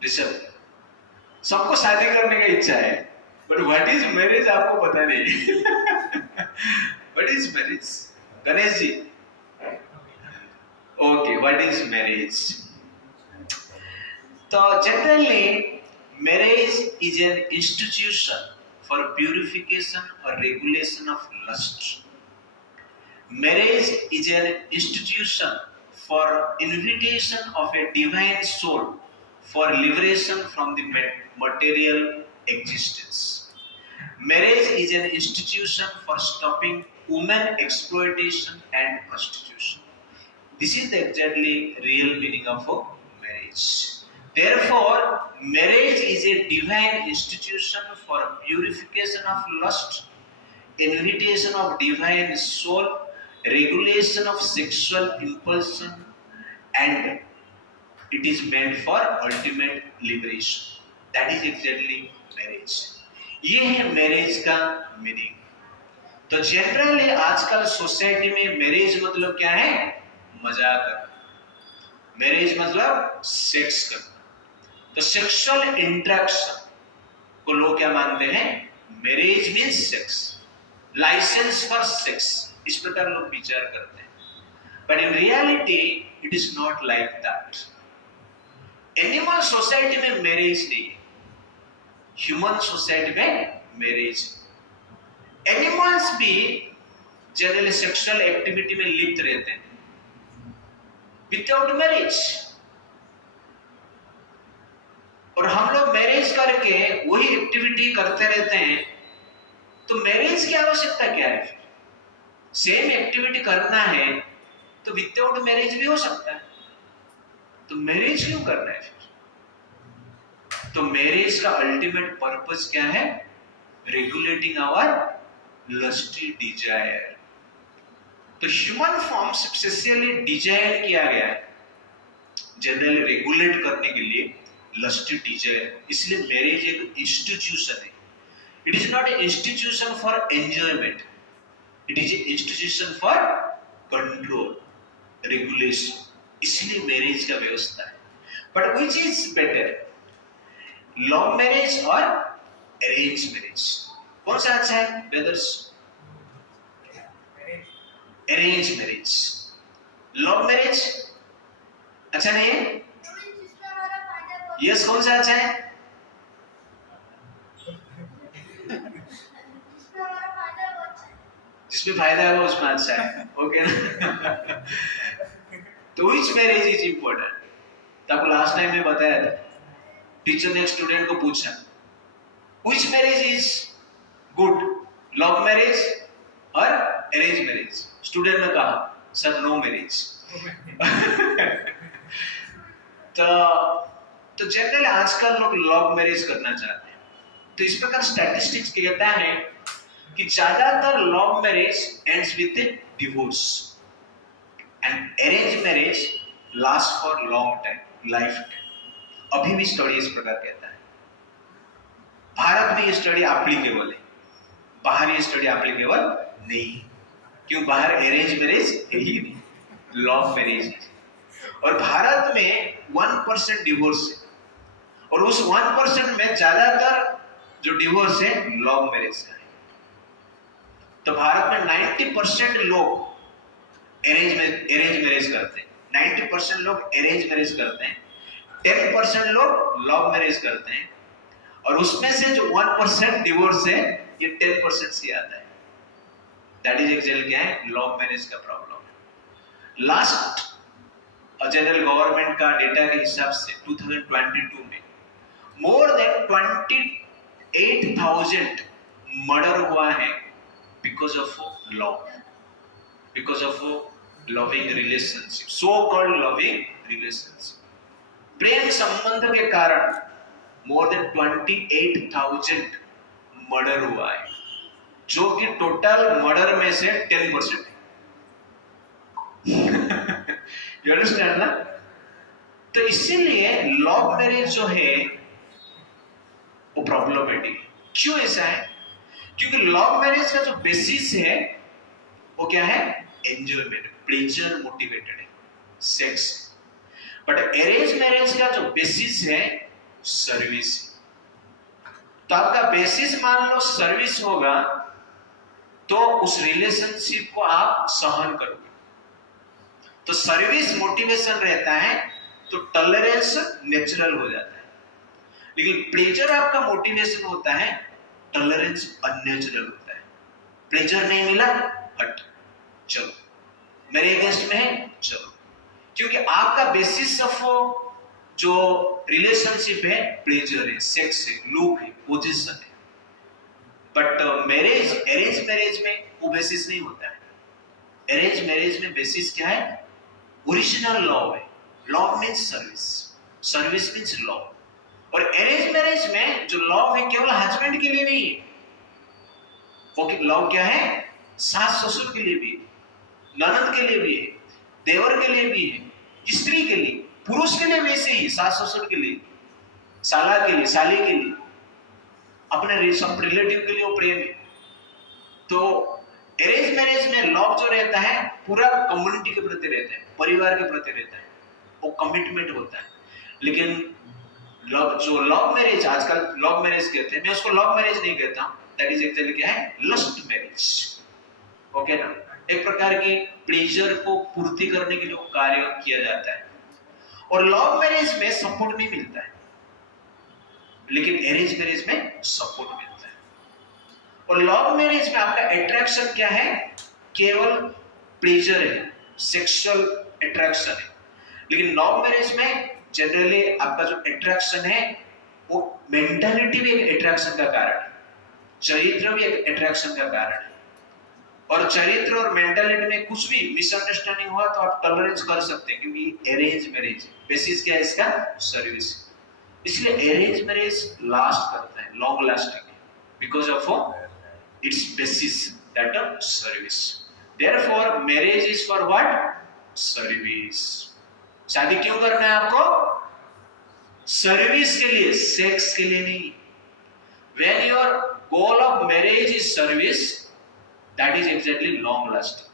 ऋषभ, सबको शादी करने का इच्छा है बट व्हाट इज मैरिज आपको पता नहीं। What is marriage? Ganesh ji, okay, what is marriage? तो generally marriage is an institution for purification और regulation of lust. Marriage is an institution for invitation of a divine soul for liberation from the material existence. Marriage is an institution for stopping women exploitation and prostitution. This is the exactly real meaning of marriage. Therefore, marriage is a divine institution for purification of lust, invitation of divine soul, regulation of sexual impulsion, and it is meant for ultimate liberation. That is exactly marriage. ये है marriage का meaning. तो generally आजकल society में marriage मतलब क्या है, मजाक करना। मैरिज मतलब सेक्स करना। तो सेक्सुअल इंटरेक्शन को लोग क्या मानते हैं, marriage means sex, license for sex, इस प्रकार लोग विचार करते हैं। But in reality it is not like that. Animal society में मैरिज नहीं है, ह्यूमन सोसाइटी में मैरिज। एनिमल्स भी जनरली सेक्सुअल एक्टिविटी में लिप्त रहते हैं विदाउट मैरिज, और हम लोग मैरिज करके वही एक्टिविटी करते रहते हैं। तो मैरिज की आवश्यकता क्या है? सेम एक्टिविटी करना है तो विदाउट मैरिज भी हो सकता है, तो मैरिज क्यों करना है फिर? तो मैरिज का अल्टीमेट पर्पस क्या है? Regulating our lusty desire. तो ह्यूमन फॉर्म स्पेशली डिजाइन किया गया है जनरली रेगुलेट करने के लिए लस्टी डिजायर। इसलिए मैरिज एक इंस्टीट्यूशन है। It is not a institution for enjoyment, it is a institution for control, regulation. इसलिए मैरिज का व्यवस्था है। But which is better, love marriage और अरेंज मैरिज? कौन सा अच्छा है brothers? Arrange marriage. Love marriage अच्छा नहीं है? यस, कौन सा अच्छा है? जिसमें फायदा है वो उसमें अच्छा है। ओके ना? तो विच मैरिज इज इंपॉर्टेंट? तो आपको लास्ट टाइम में बताया था, टीचर ने एक स्टूडेंट को पूछा which marriage is good, love marriage और अरेंज मैरिज? स्टूडेंट ने कहा सर नो मैरिज। तो जनरली आजकल लोग लव मैरिज करना चाहते हैं। तो इस प्रकार स्टैटिस्टिक्स कहता है कि ज्यादातर love marriage ends with A divorce and arrange marriage last for long time, life time. अभी भी स्टडी इस प्रकार कहता है। भारत में ये स्टडी एप्लीकेबल है, बाहर ये स्टडी एप्लीकेबल नहीं। क्यों? बाहर अरेंज मैरिज है ही नहीं, लव मैरिज है। और भारत में 1% डिवोर्स है और उस 1% में ज्यादातर जो डिवोर्स है लव मैरिज का है। तो भारत में 90% लोग अरेंज मैरिज करते हैं, 90% लोग अरेंज मैरिज करते हैं, 10% लोग लव मैरिज करते हैं और उसमें से जो 1% डिवोर्स है ये 10% से आता है। दैट इज एक्चुअली क्या है? लव मैरिज का प्रॉब्लम। लास्ट जनरल गवर्नमेंट का डेटा के हिसाब से 2022 में मोर देन 28,000 मर्डर हुआ है because of love, because of loving relationship, so called loving relationship. प्रेम संबंध के कारण मोर देन 28,000 मर्डर हुआ है, जो कि टोटल मर्डर में से 10% है। यू अंडरस्टैंड ना? तो इसीलिए लव मैरिज जो है वो प्रॉब्लमेटिक है। क्यों ऐसा है? क्योंकि लव मैरिज का जो बेसिस है वो क्या है? एंजॉयमेंट, प्लेजर मोटिवेटेड है, सेक्स। बट अरेंज मैरिज का जो बेसिस है सर्विस। तो आपका बेसिस मान लो सर्विस होगा तो उस रिलेशनशिप को आप सहन करोगे। तो सर्विस मोटिवेशन रहता है तो टॉलरेंस नेचुरल हो जाता है। लेकिन प्लेजर आपका मोटिवेशन होता है, टॉलरेंस अननेचुरल होता है। प्लेजर नहीं मिला, हट, चलो मेरे अगेंस्ट में है, चलो। क्योंकि आपका बेसिस ऑफ जो रिलेशनशिप है प्लेजर है, सेक्स है, लुक है, पोजीशन है। बट मैरिज, अरेंज मैरिज में वो बेसिस नहीं होता है। अरेंज मैरिज में बेसिस क्या है? ओरिजिनल लव है। Love means service, service means love. और अरेंज मैरिज में जो लव है केवल हस्बैंड के लिए नहीं है, वो लव क्या है? सास ससुर के लिए भी है, ननद के लिए भी है, देवर के लिए भी है, स्त्री के लिए, पुरुष के लिए वैसे ही, सास ससुर के लिए, साला के लिए, साली के लिए, अपने सब रिलेटिव के लिए वो प्रेम है। तो अरेंज मैरिज में लव जो रहता है पूरा कम्युनिटी के प्रति रहता है, परिवार के प्रति रहता है, वो कमिटमेंट होता है। लेकिन जो लव मैरिज, आजकल लव मैरिज कहते हैं, मैं उसको लव मैरिज नहीं कहता हूं, दैट इज एक्चुअली क्या है? Lust marriage. ओके ना? एक प्रकार की प्लेजर को पूर्ति करने के लिए वो कार्य किया जाता है। और लव मैरिज में सपोर्ट नहीं मिलता है, लेकिन अरेंज मैरिज में सपोर्ट मिलता है। और लव मैरिज में आपका अट्रैक्शन क्या है? केवल प्लेजर है, सेक्सुअल अट्रैक्शन है। लेकिन लव मैरिज में जनरली आपका जो अट्रैक्शन है वो मेंटालिटी भी एक अट्रैक्शन का कारण है, चरित्र भी एक अट्रैक्शन का कारण है। और चरित्र और मेंटालिटी में कुछ भी मिसअंडरस्टैंडिंग हुआ तो आप टॉलरेंस कर सकते हैं, क्योंकि अरेंज मैरिज बेसिस क्या है इसका? सर्विस। इसलिए अरेंज मैरिज लास्ट करता है, long lasting, because of its basis that service. Therefore marriage is for what? Service. शादी क्यों करना है आपको? सर्विस के लिए, सेक्स के लिए नहीं। When your goal of marriage is service, that is exactly long lasting.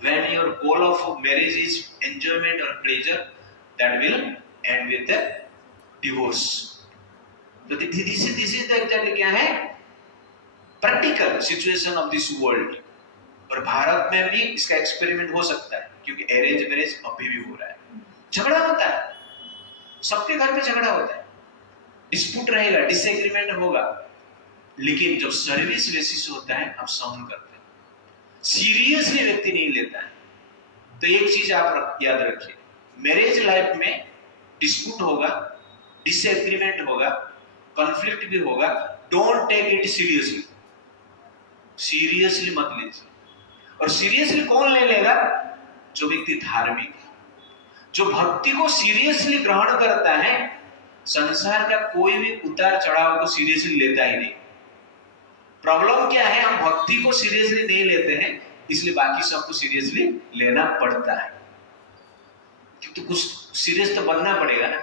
When your goal of marriage is enjoyment or pleasure, that will end with a divorce. So this is the exactly क्या है? Practical situation of this world. और भारत में भी इसका experiment हो सकता है, क्योंकि अरेंज मैरिज अभी भी हो रहा है। झगड़ा होता है, सबके घर पे झगड़ा होता है, डिस्प्यूट रहेगा, डिसएग्रीमेंट होगा, लेकिन जब सर्विस बेसिस होता है आप सहन करते हैं, सीरियसली व्यक्ति नहीं लेता है। तो एक चीज आप याद रखिए, मैरिज लाइफ में डिस्प्यूट होगा, डिसएग्रीमेंट होगा, कॉन्फ्लिक्ट भी होगा, don't take it seriously. Seriously मत लीजिए। और सीरियसली कौन ले लेगा? जो व्यक्ति धार्मिक, जो भक्ति को सीरियसली ग्रहण करता है, संसार का कोई भी उतार चढ़ाव को सीरियसली लेता ही नहीं। प्रॉब्लम क्या है? हम भक्ति को सीरियसली नहीं लेते हैं, इसलिए बाकी सबको सीरियसली लेना पड़ता है, क्योंकि कुछ सीरियस तो बनना पड़ेगा ना।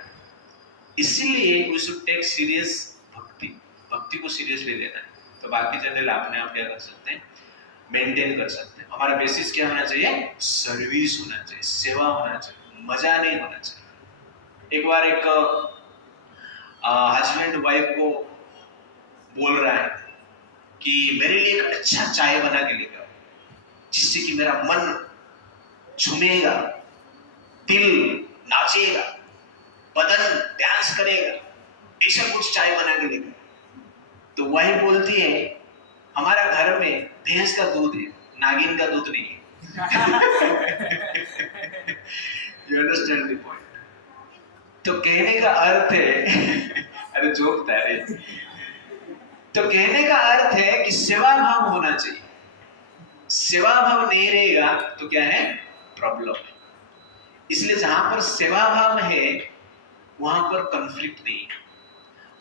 इसीलिए वी शुड टेक सीरियस भक्ति, भक्ति को सीरियसली लेना है। तो बाकी जनरल अपने आप क्या कर सकते हैं? मेंटेन कर सकते हैं। हमारा बेसिस क्या होना चाहिए? सर्विस होना चाहिए, सेवा होना चाहिए, मजा नहीं होना चाहिए। एक बार एक हस्बैंड वाइफ को बोल रहा है कि मेरे लिए एक अच्छा चाय बना के लेकर, जिससे कि मेरा मन झूमेगा, दिल नाचेगा, बदन डांस करेगा, ऐसा कुछ चाय बना के लेकर। तो वाइफ बोलती है, हमारा घर में भैंस का दूध है, नागिन का दूध नहीं है। You understand the point? तो कहने का अर्थ है अरे जोक था रे। तो कहने का अर्थ है कि सेवा भाव होना चाहिए। सेवा भाव नहीं रहेगा तो क्या है? प्रॉब्लम है। इसलिए जहां पर सेवा भाव है वहां पर कॉन्फ्लिक्ट नहीं है।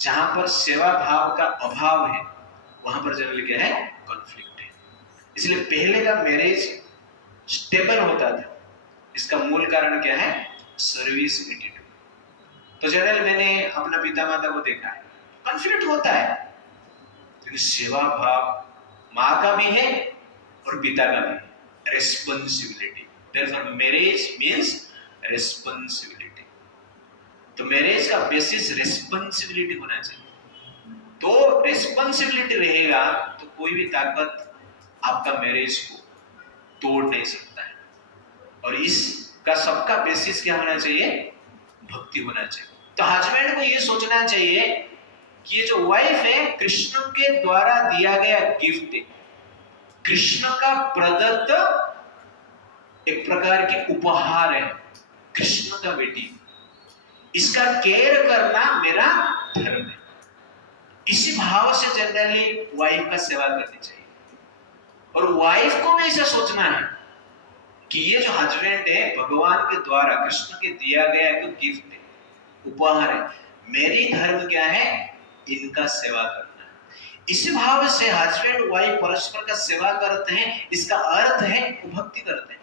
जहां पर सेवा भाव का अभाव है वहां पर जनरली क्या है? कॉन्फ्लिक्ट है। इसलिए पहले का मैरिज स्टेबल होता था। इसका मूल कारण क्या है? Service attitude. तो जनरल मैंने अपना पिता माता को देखा है, कॉन्फ्लिक्ट होता है, लेकिन सेवा भाव माँ का भी है और पिता का भी है। Responsibility, therefore marriage means responsibility. तो मैरिज का बेसिस रेस्पॉन्सिबिलिटी होना चाहिए। तो रेस्पॉन्सिबिलिटी रहेगा तो कोई भी ताकत आपका मैरिज को तोड़ नहीं सकता है। और इसका सबका बेसिस क्या होना चाहिए? भक्ति होना चाहिए। तो हस्बैंड को ये सोचना चाहिए कि ये जो वाइफ है कृष्ण के द्वारा दिया गया गिफ्ट है, कृष्ण का प्रदत्त एक प्रकार के उपहार है, कृष्ण का बेटी, इसका केयर करना मेरा धर्म है। इसी भाव से जनरली वाइफ का सेवा करनी चाहिए। और वाइफ को भी ऐसा सोचना है कि ये जो हस्बैंड है भगवान के द्वारा कृष्ण के दिया गया एक गिफ्ट है, उपहार है, मेरी धर्म क्या है? इनका सेवा करना है। इसी भाव से हस्बैंड वाइफ परस्पर का सेवा करते हैं, इसका अर्थ है वो भक्ति करते हैं।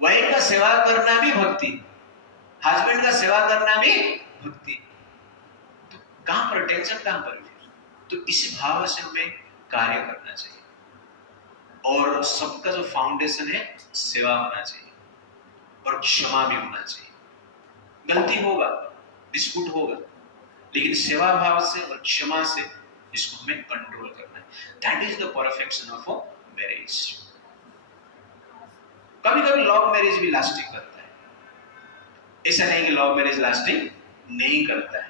वाइफ का सेवा करना भी भक्ति, हस्बैंड का सेवा करना भी भक्ति। तो कहां पर टेंशन, कहां पर? तो इसी भाव से हमें कार्य करना चाहिए। और सबका जो फाउंडेशन है सेवा होना चाहिए और क्षमा भी होना चाहिए। गलती होगा, डिस्प्यूट होगा, लेकिन सेवा भाव से और क्षमा से इसको हमें कंट्रोल करना है। That is the perfection of marriage. कभी कभी लव मैरिज भी लास्टिंग करता है, ऐसा नहीं कि लव मैरिज लास्टिंग नहीं करता है,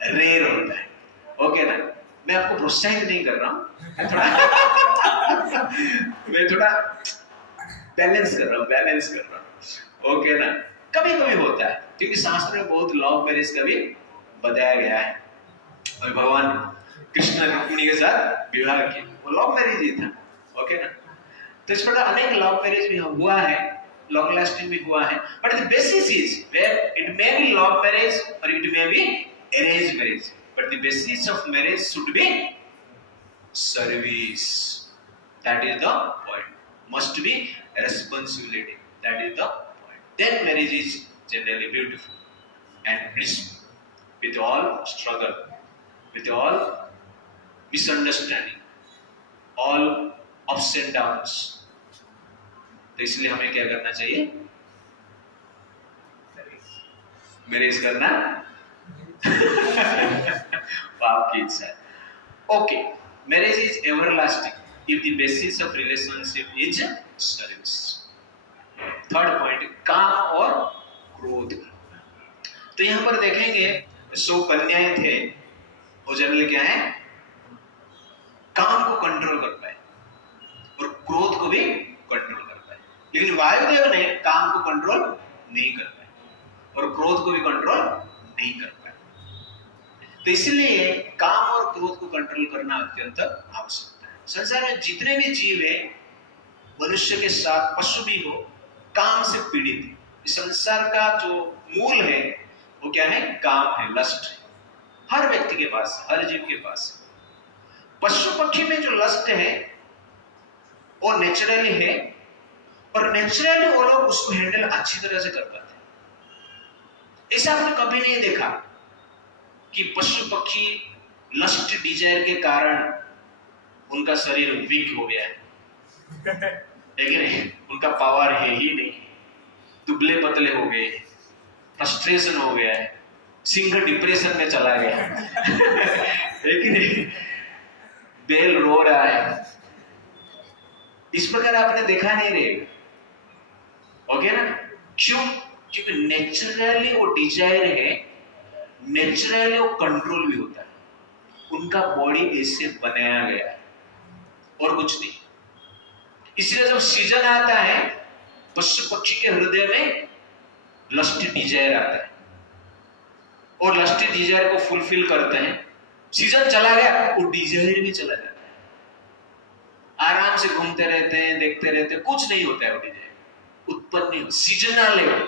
रेयर होता है। ओके ना? मैं आपको प्रोत्साहित नहीं कर रहा हूं, मैं थोड़ा बैलेंस कर रहा हूं। ओके ना? कभी कभी होता है, क्योंकि शास्त्र में बहुत लव मैरिज का भी बताया गया है। और भगवान कृष्ण रुक्मिणी के साथ विवाह किया, वो लव मैरिज ही था। ओके ना? तो इस प्रकार अनेक लव मैरिज भी हुआ है, लॉन्ग लास्टिंग भी हुआ है, but the basis is where it may be love marriage और it may be arrange marriage, but the basis of marriage should be service. That is the point. Must be responsibility. That is the point. Then marriage is generally beautiful and blissful, with all struggle, with all misunderstanding, all ups and downs. तो इसलिए हमें क्या करना चाहिए? Marriage करना पाप की इच्छा है. Okay, marriage is everlasting if the basis of relationship is service. Third point, काम और क्रोध. तो यहाँ पर देखेंगे 100 कन्याएं थे, वो जनरली क्या है? काम को कंट्रोल कर पाए और क्रोध को भी कंट्रोल कर पाए. लेकिन वायुदेव ने काम को कंट्रोल नहीं कर पाए और क्रोध को भी कंट्रोल नहीं कर पाए. तो इसलिए काम और क्रोध को कंट्रोल करना अत्यंत आवश्यक है. संसार में जितने भी जीव है, मनुष्य के साथ पशु भी हो, काम से पीड़ित है. इस संसार का जो मूल है वो क्या है? काम है, लस्ट है. हर व्यक्ति के पास, हर जीव के पास. पशु पक्षी में जो लस्ट है वो नेचुरली है और नेचुरली वो लोग उसको हैंडल अच्छी तरह से कर पाते हैं. ऐसा आपने कभी नहीं देखा कि पशु पक्षी लस्ट डिजायर के कारण उनका शरीर वीक हो गया है, लेकिन उनका पावर है ही नहीं, दुबले पतले हो गए, फ्रस्ट्रेशन हो गया है, सिंह डिप्रेशन में चला गया लेकिन बैल रो रहा है. इस प्रकार आपने देखा नहीं रहेगा. ओके ना? क्यों? क्योंकि नेचुरली वो डिजायर है, नेचुरली वो कंट्रोल भी होता है. उनका बॉडी ऐसे बनाया गया है और कुछ नहीं. इसलिए जब सीजन आता है, पशु पक्षी के हृदय में लस्ट डिजायर आता है और लस्ट डिजायर को फुलफिल करते हैं. सीजन चला गया, वो डिजायर भी चला जाता है. आराम से घूमते रहते हैं, देखते रहते हैं, कुछ नहीं होता है. वो डिजायर उत्पन्न नहीं, सीजनल है.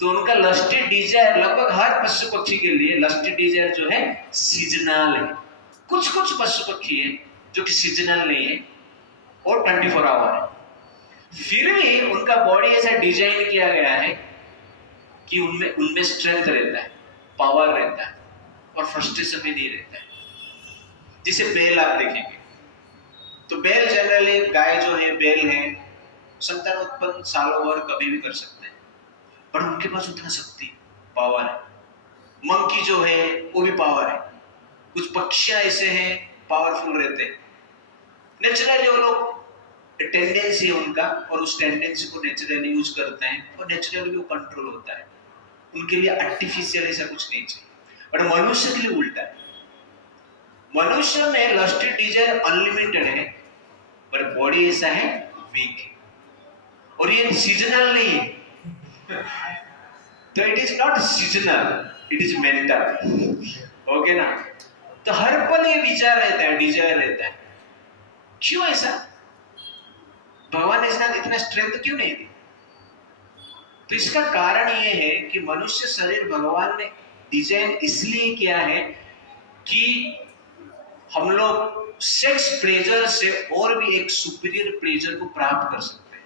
तो उनका लस्टी डिजायर लगभग हर पशु पक्षी के लिए लस्टी डिजायर जो है सीजनल है. कुछ कुछ पशु पक्षी है जो कि सीजनल नहीं है और 24 आवर है. फिर भी उनका बॉडी ऐसा डिजाइन किया गया है कि उनमें स्ट्रेंथ रहता है, पावर रहता है और फ्रस्ट्रेशन भी नहीं रहता है. जिसे बैल आप देखेंगे तो बैल जनरली, गाय जो है, बैल है, संतान उत्पन्न सालों भर कभी भी कर सकते हैं, पर उनके पास उतना शक्ति, पावर है. मंकी जो है वो भी पावर है. कुछ पक्षियां ऐसे हैं पावरफुल रहते हैं. नेचुरली वो लोग टेंडेंसी है उनका और उस टेंडेंसी को नेचुरली यूज करते हैं और नेचुरली वो कंट्रोल होता है. उनके लिए आर्टिफिशियल ऐसा कुछ नहीं चाहिए. पर मनुष्य के लिए उल्टा है. मनुष्य में लस्टी डिजायर अनलिमिटेड है पर बॉडी ऐसा है वीक है और ये सीजनल नहीं है. तो it is not seasonal, it is mental. Okay ना? तो हर पल ये विचार रहता है, डिजायर रहता है. क्यों ऐसा? भगवान ने इतना स्ट्रेंथ क्यों नहीं दी? तो इसका कारण ये है कि मनुष्य शरीर भगवान ने डिजाइन इसलिए किया है कि हम लोग सेक्स प्लेजर से और भी एक सुपीरियर प्लेजर को प्राप्त कर सकते हैं.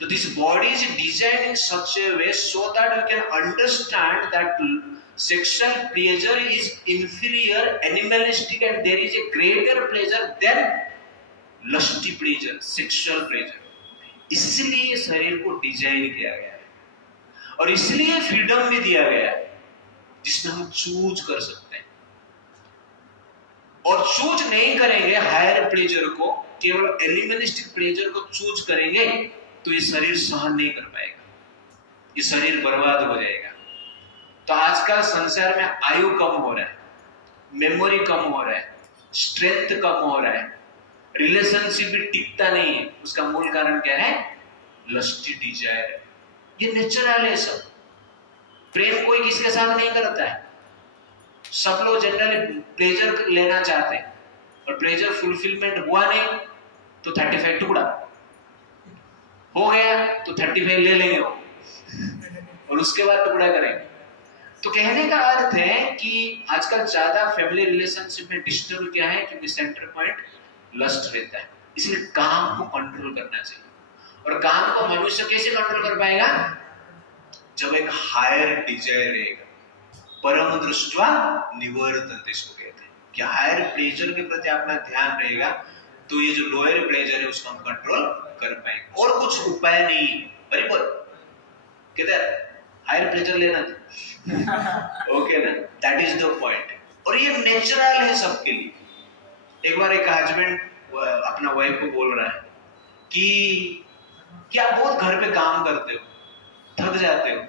तो this body is designed in such a way so that we can understand that sexual pleasure is inferior, animalistic, and there is a greater pleasure than lusty pleasure, sexual pleasure. इसलिए शरीर को design किया गया है और इसलिए freedom भी दिया गया है जिसमें हम चूज कर सकते हैं. और चूज नहीं करेंगे हायर प्लेजर को, केवल एनिमलिस्टिक प्लेजर को चूज करेंगे तो ये शरीर सहन नहीं कर पाएगा, ये शरीर बर्बाद हो जाएगा. तो आजकल संसार में आयु कम हो रहा है, मेमोरी कम हो रहा है, स्ट्रेंथ कम हो रहा है, रिलेशनशिप भी टिकता नहीं है. उसका मूल कारण क्या है? Lusty Dzire. ये नेचुरल है. सब प्रेम कोई किसके साथ नहीं करता है. सब लोग जनरली प्लेजर लेना चाहते हैं और प्लेजर फुलफिलमेंट हुआ नहीं तो 35 टुकड़ा. हो गया तो 35 ले लेंगे वो और उसके बाद टुकड़ा करेंगे। तो कहने का अर्थ है कि आजकल ज्यादा फैमिली रिलेशनशिप में डिस्टर्ब क्या है, क्योंकि सेंटर पॉइंट लस्ट रहता है। इसलिए काम को कंट्रोल करना चाहिए। और काम को मनुष्य कैसे कंट्रोल कर पाएगा? जब एक हायर डिजायर रहेगा, परम दृष्ट्वा निवर्तन्ते इसको कहते हैं कि हायर प्लेजर के प्रति अपना ध्यान रहेगा, तो ये जो लोअर प्लेजर है उसको हम कंट्रोल कर पाएंगे। और कुछ उपाय नहीं, परिपूर्ण किधर हायर प्लेजर लेना ओके ना, दैट इज द पॉइंट। और ये नेचुरल है सबके लिए। एक बार एक हस्बैंड अपना वाइफ को बोल रहा है कि आप बहुत घर पे काम करते हो, थक जाते हो,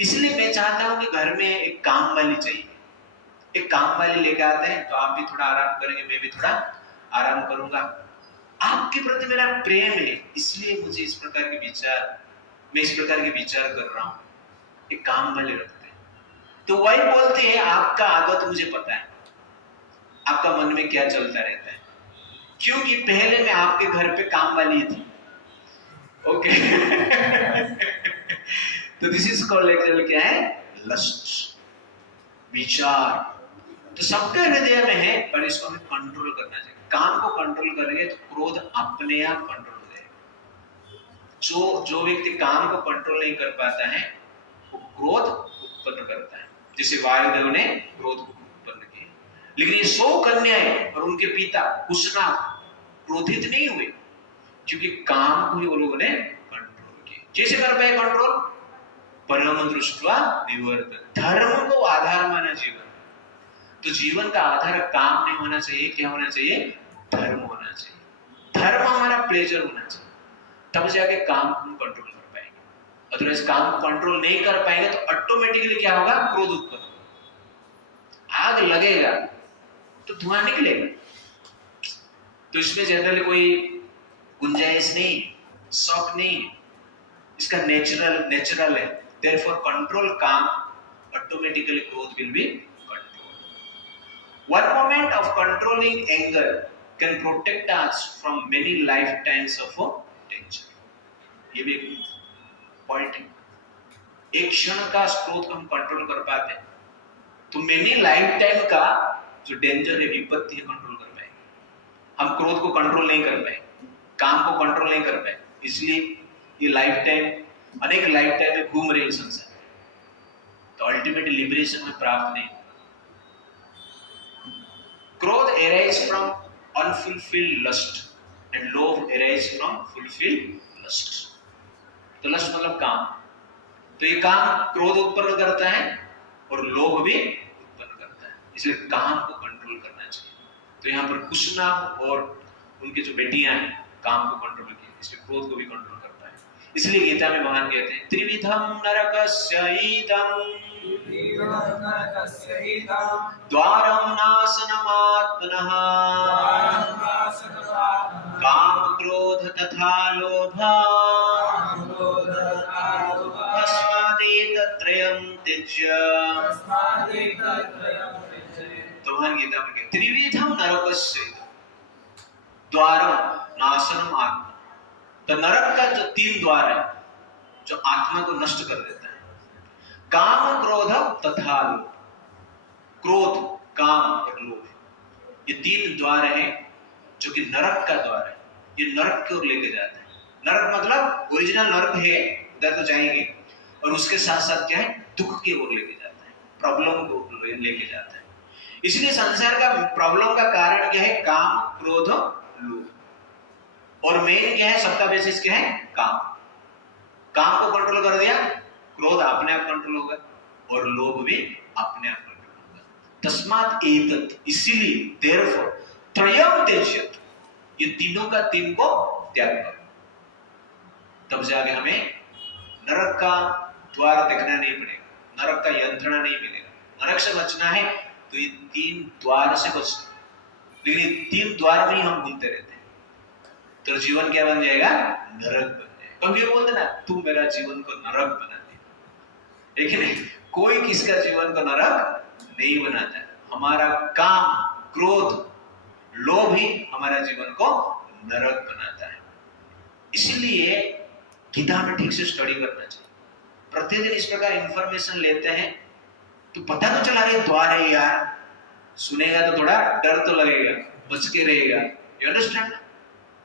इसलिए मैं चाहता हूं कि घर में एक काम वाली चाहिए। एक काम वाली लेके आते हैं तो आप भी थोड़ा आराम करेंगे, मैं भी थोड़ा आराम करूंगा। आपके प्रति मेरा प्रेम है, इसलिए मुझे इस प्रकार के विचार, मैं इस प्रकार के विचार कर रहा हूं। एक काम वाले रखते हैं। तो वाइफ बोलती है आपका आदत मुझे पता है, आपका मन में क्या चलता रहता है, क्योंकि पहले मैं आपके घर पे काम वाली थी। ओके तो दिस इज कॉल्ड एक्चुअली क्या है? लस्ट, विचार। तो सबके हृदय में है, पर इसको हमें कंट्रोल करना चाहिए। काम को कंट्रोल करेंगे तो क्रोध अपने आप कंट्रोल हो जाएगा। जो व्यक्ति काम को कंट्रोल नहीं कर पाता है वो क्रोध उत्पन्न करता है, जैसे वायुदेव ने क्रोध को उत्पन्न किया। लेकिन ये 100 कन्याएं और उनके पिता कुशना क्रोधित नहीं हुए, क्योंकि काम को ही वो लोगों ने कंट्रोल किया। कैसे कर पाए कंट्रोल? परम दृष्ट्वा निवर्तन्ते, धर्म को आधार माना जीवन। तो जीवन का आधार काम नहीं होना चाहिए, क्या होना चाहिए? धर्म होना चाहिए। धर्म हमारा प्लेजर होना चाहिए, तब जाके काम को कंट्रोल कर पाएंगे। अदरवाइज काम को कंट्रोल नहीं कर पाएंगे तो ऑटोमेटिकली क्या होगा? क्रोध उत्पन्न होगा। आग लगेगा तो धुआं निकलेगा। तो इसमें जनरली कोई गुंजाइश नहीं, शौक नहीं, इसका नेचुरल है। Therefore, control calm, automatically growth will be controlled. One moment of controlling anger can protect us from many lifetimes of danger. ये भी पॉइंट है। एक क्षण का क्रोध हम कंट्रोल कर पाते हैं तो मेनी लाइफ टाइम का जो डेंजर है, विपत्ति है, कंट्रोल कर पाएंगे। हम क्रोध को कंट्रोल नहीं कर पाए, काम को कंट्रोल नहीं कर पाए, इसलिए ये लाइफ टाइम, अनेक लाइफ टाइम में घूम रहे संसार, तो अल्टीमेट लिबरेशन में प्राप्त नहीं। क्रोध arise from unfulfilled lust and love arise from fulfilled lust. तो लस्ट मतलब काम। तो ये काम क्रोध उत्पन्न करता है और लोभ भी उत्पन्न करता है, इसलिए काम को कंट्रोल करना चाहिए। तो यहाँ पर कुशना और उनके जो बेटियां हैं काम को कंट्रोल किया, इसलिए क्रोध को भी कंट्रोल करता है। इसलिए गीता में भगवान कहते हैं त्रिविधम नरकस्यैदम् द्वारम नाशनमात्मनः काम क्रोध तथा लोभ तस्मादेतत्रयं त्यज्य। तो भगवान गीता में कहते त्रिविधम नरकस्यैदम् द्वारम नाशनम आत्मा। तो नरक का जो 3 द्वार है जो आत्मा को नष्ट कर देता है, काम क्रोध तथा लोभ। क्रोध, काम और लोभ, ये 3 द्वार हैं जो कि नरक का द्वार है। ये नरक की ओर लेके जाता है। नरक मतलब ओरिजिनल नरक है, उधर तो जाएंगे, और उसके साथ साथ क्या है? दुख की ओर लेके जाता है, प्रॉब्लम को लेके जाता है। इसलिए संसार का प्रॉब्लम का कारण क्या है? काम, क्रोध, लोभ। और मेन क्या है? सबका बेसिस क्या है? काम। काम को कंट्रोल कर दिया, क्रोध अपने आप कंट्रोल होगा और लोभ भी अपने आप कंट्रोल होगा। तस्मात् एतत्, इसीलिए देयरफॉर त्रयम् त्यज्यत, ये तीनों का 3 को त्याग करो, तब जाके हमें नरक का द्वार देखना नहीं पड़ेगा, नरक का यंत्रणा नहीं मिलेगा। नरक से बचना है तो ये 3 द्वार से बचना, लेकिन ये 3 द्वार में ही हम घूमते रहते हैं तो जीवन क्या बन जाएगा? नरक बन जाएगा। कभी बोलते ना तू मेरा जीवन को नरक बना दे, लेकिन कोई किसका जीवन को नरक नहीं बनाता है। हमारा काम, क्रोध, लोभ ही हमारा जीवन को नरक बनाता है। इसलिए गीता में ठीक से स्टडी करना चाहिए। प्रतिदिन इस प्रकार इंफॉर्मेशन लेते हैं तो पता तो चला रही द्वार है यार, सुनेगा तो थोड़ा डर तो लगेगा, बच के रहेगा। You understand?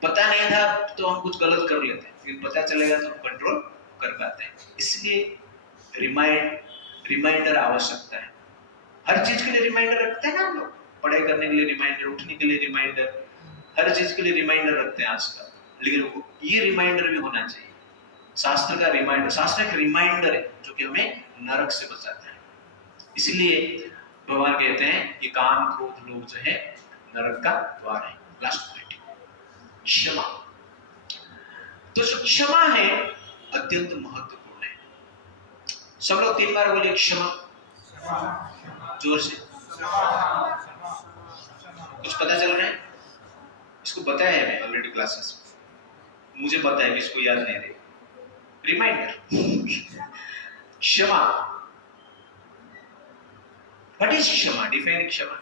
पता नहीं था तो हम कुछ गलत कर लेते हैं, लेकिन पता चलेगा तो कंट्रोल कर पाते हैं। इसलिए रिमाइंडर आवश्यकता है। हर चीज के लिए रिमाइंडर रखते हैं ना हम लोग, पढ़ाई करने के लिए रिमाइंडर, उठने के लिए रिमाइंडर, हर चीज के लिए रिमाइंडर रखते हैं आजकल। लेकिन ये रिमाइंडर भी होना चाहिए, शास्त्र का रिमाइंडर। शास्त्र एक रिमाइंडर है जो कि हमें नरक से बचाता है। इसलिए भगवान कहते हैं कि काम क्रोध लोभ जो है नरक का द्वार है। लास्ट पॉइंट, क्षमा। तो जो क्षमा है अत्यंत महत्वपूर्ण है। सब लोग 3 बार बोले क्षमा, जोर से। कुछ पता चल रहा है? इसको बताया है मैं ऑलरेडी क्लासेस में, मुझे पता है कि इसको याद नहीं रहे। रिमाइंडर, क्षमा। व्हाट इज क्षमा? डिफाइन क्षमा।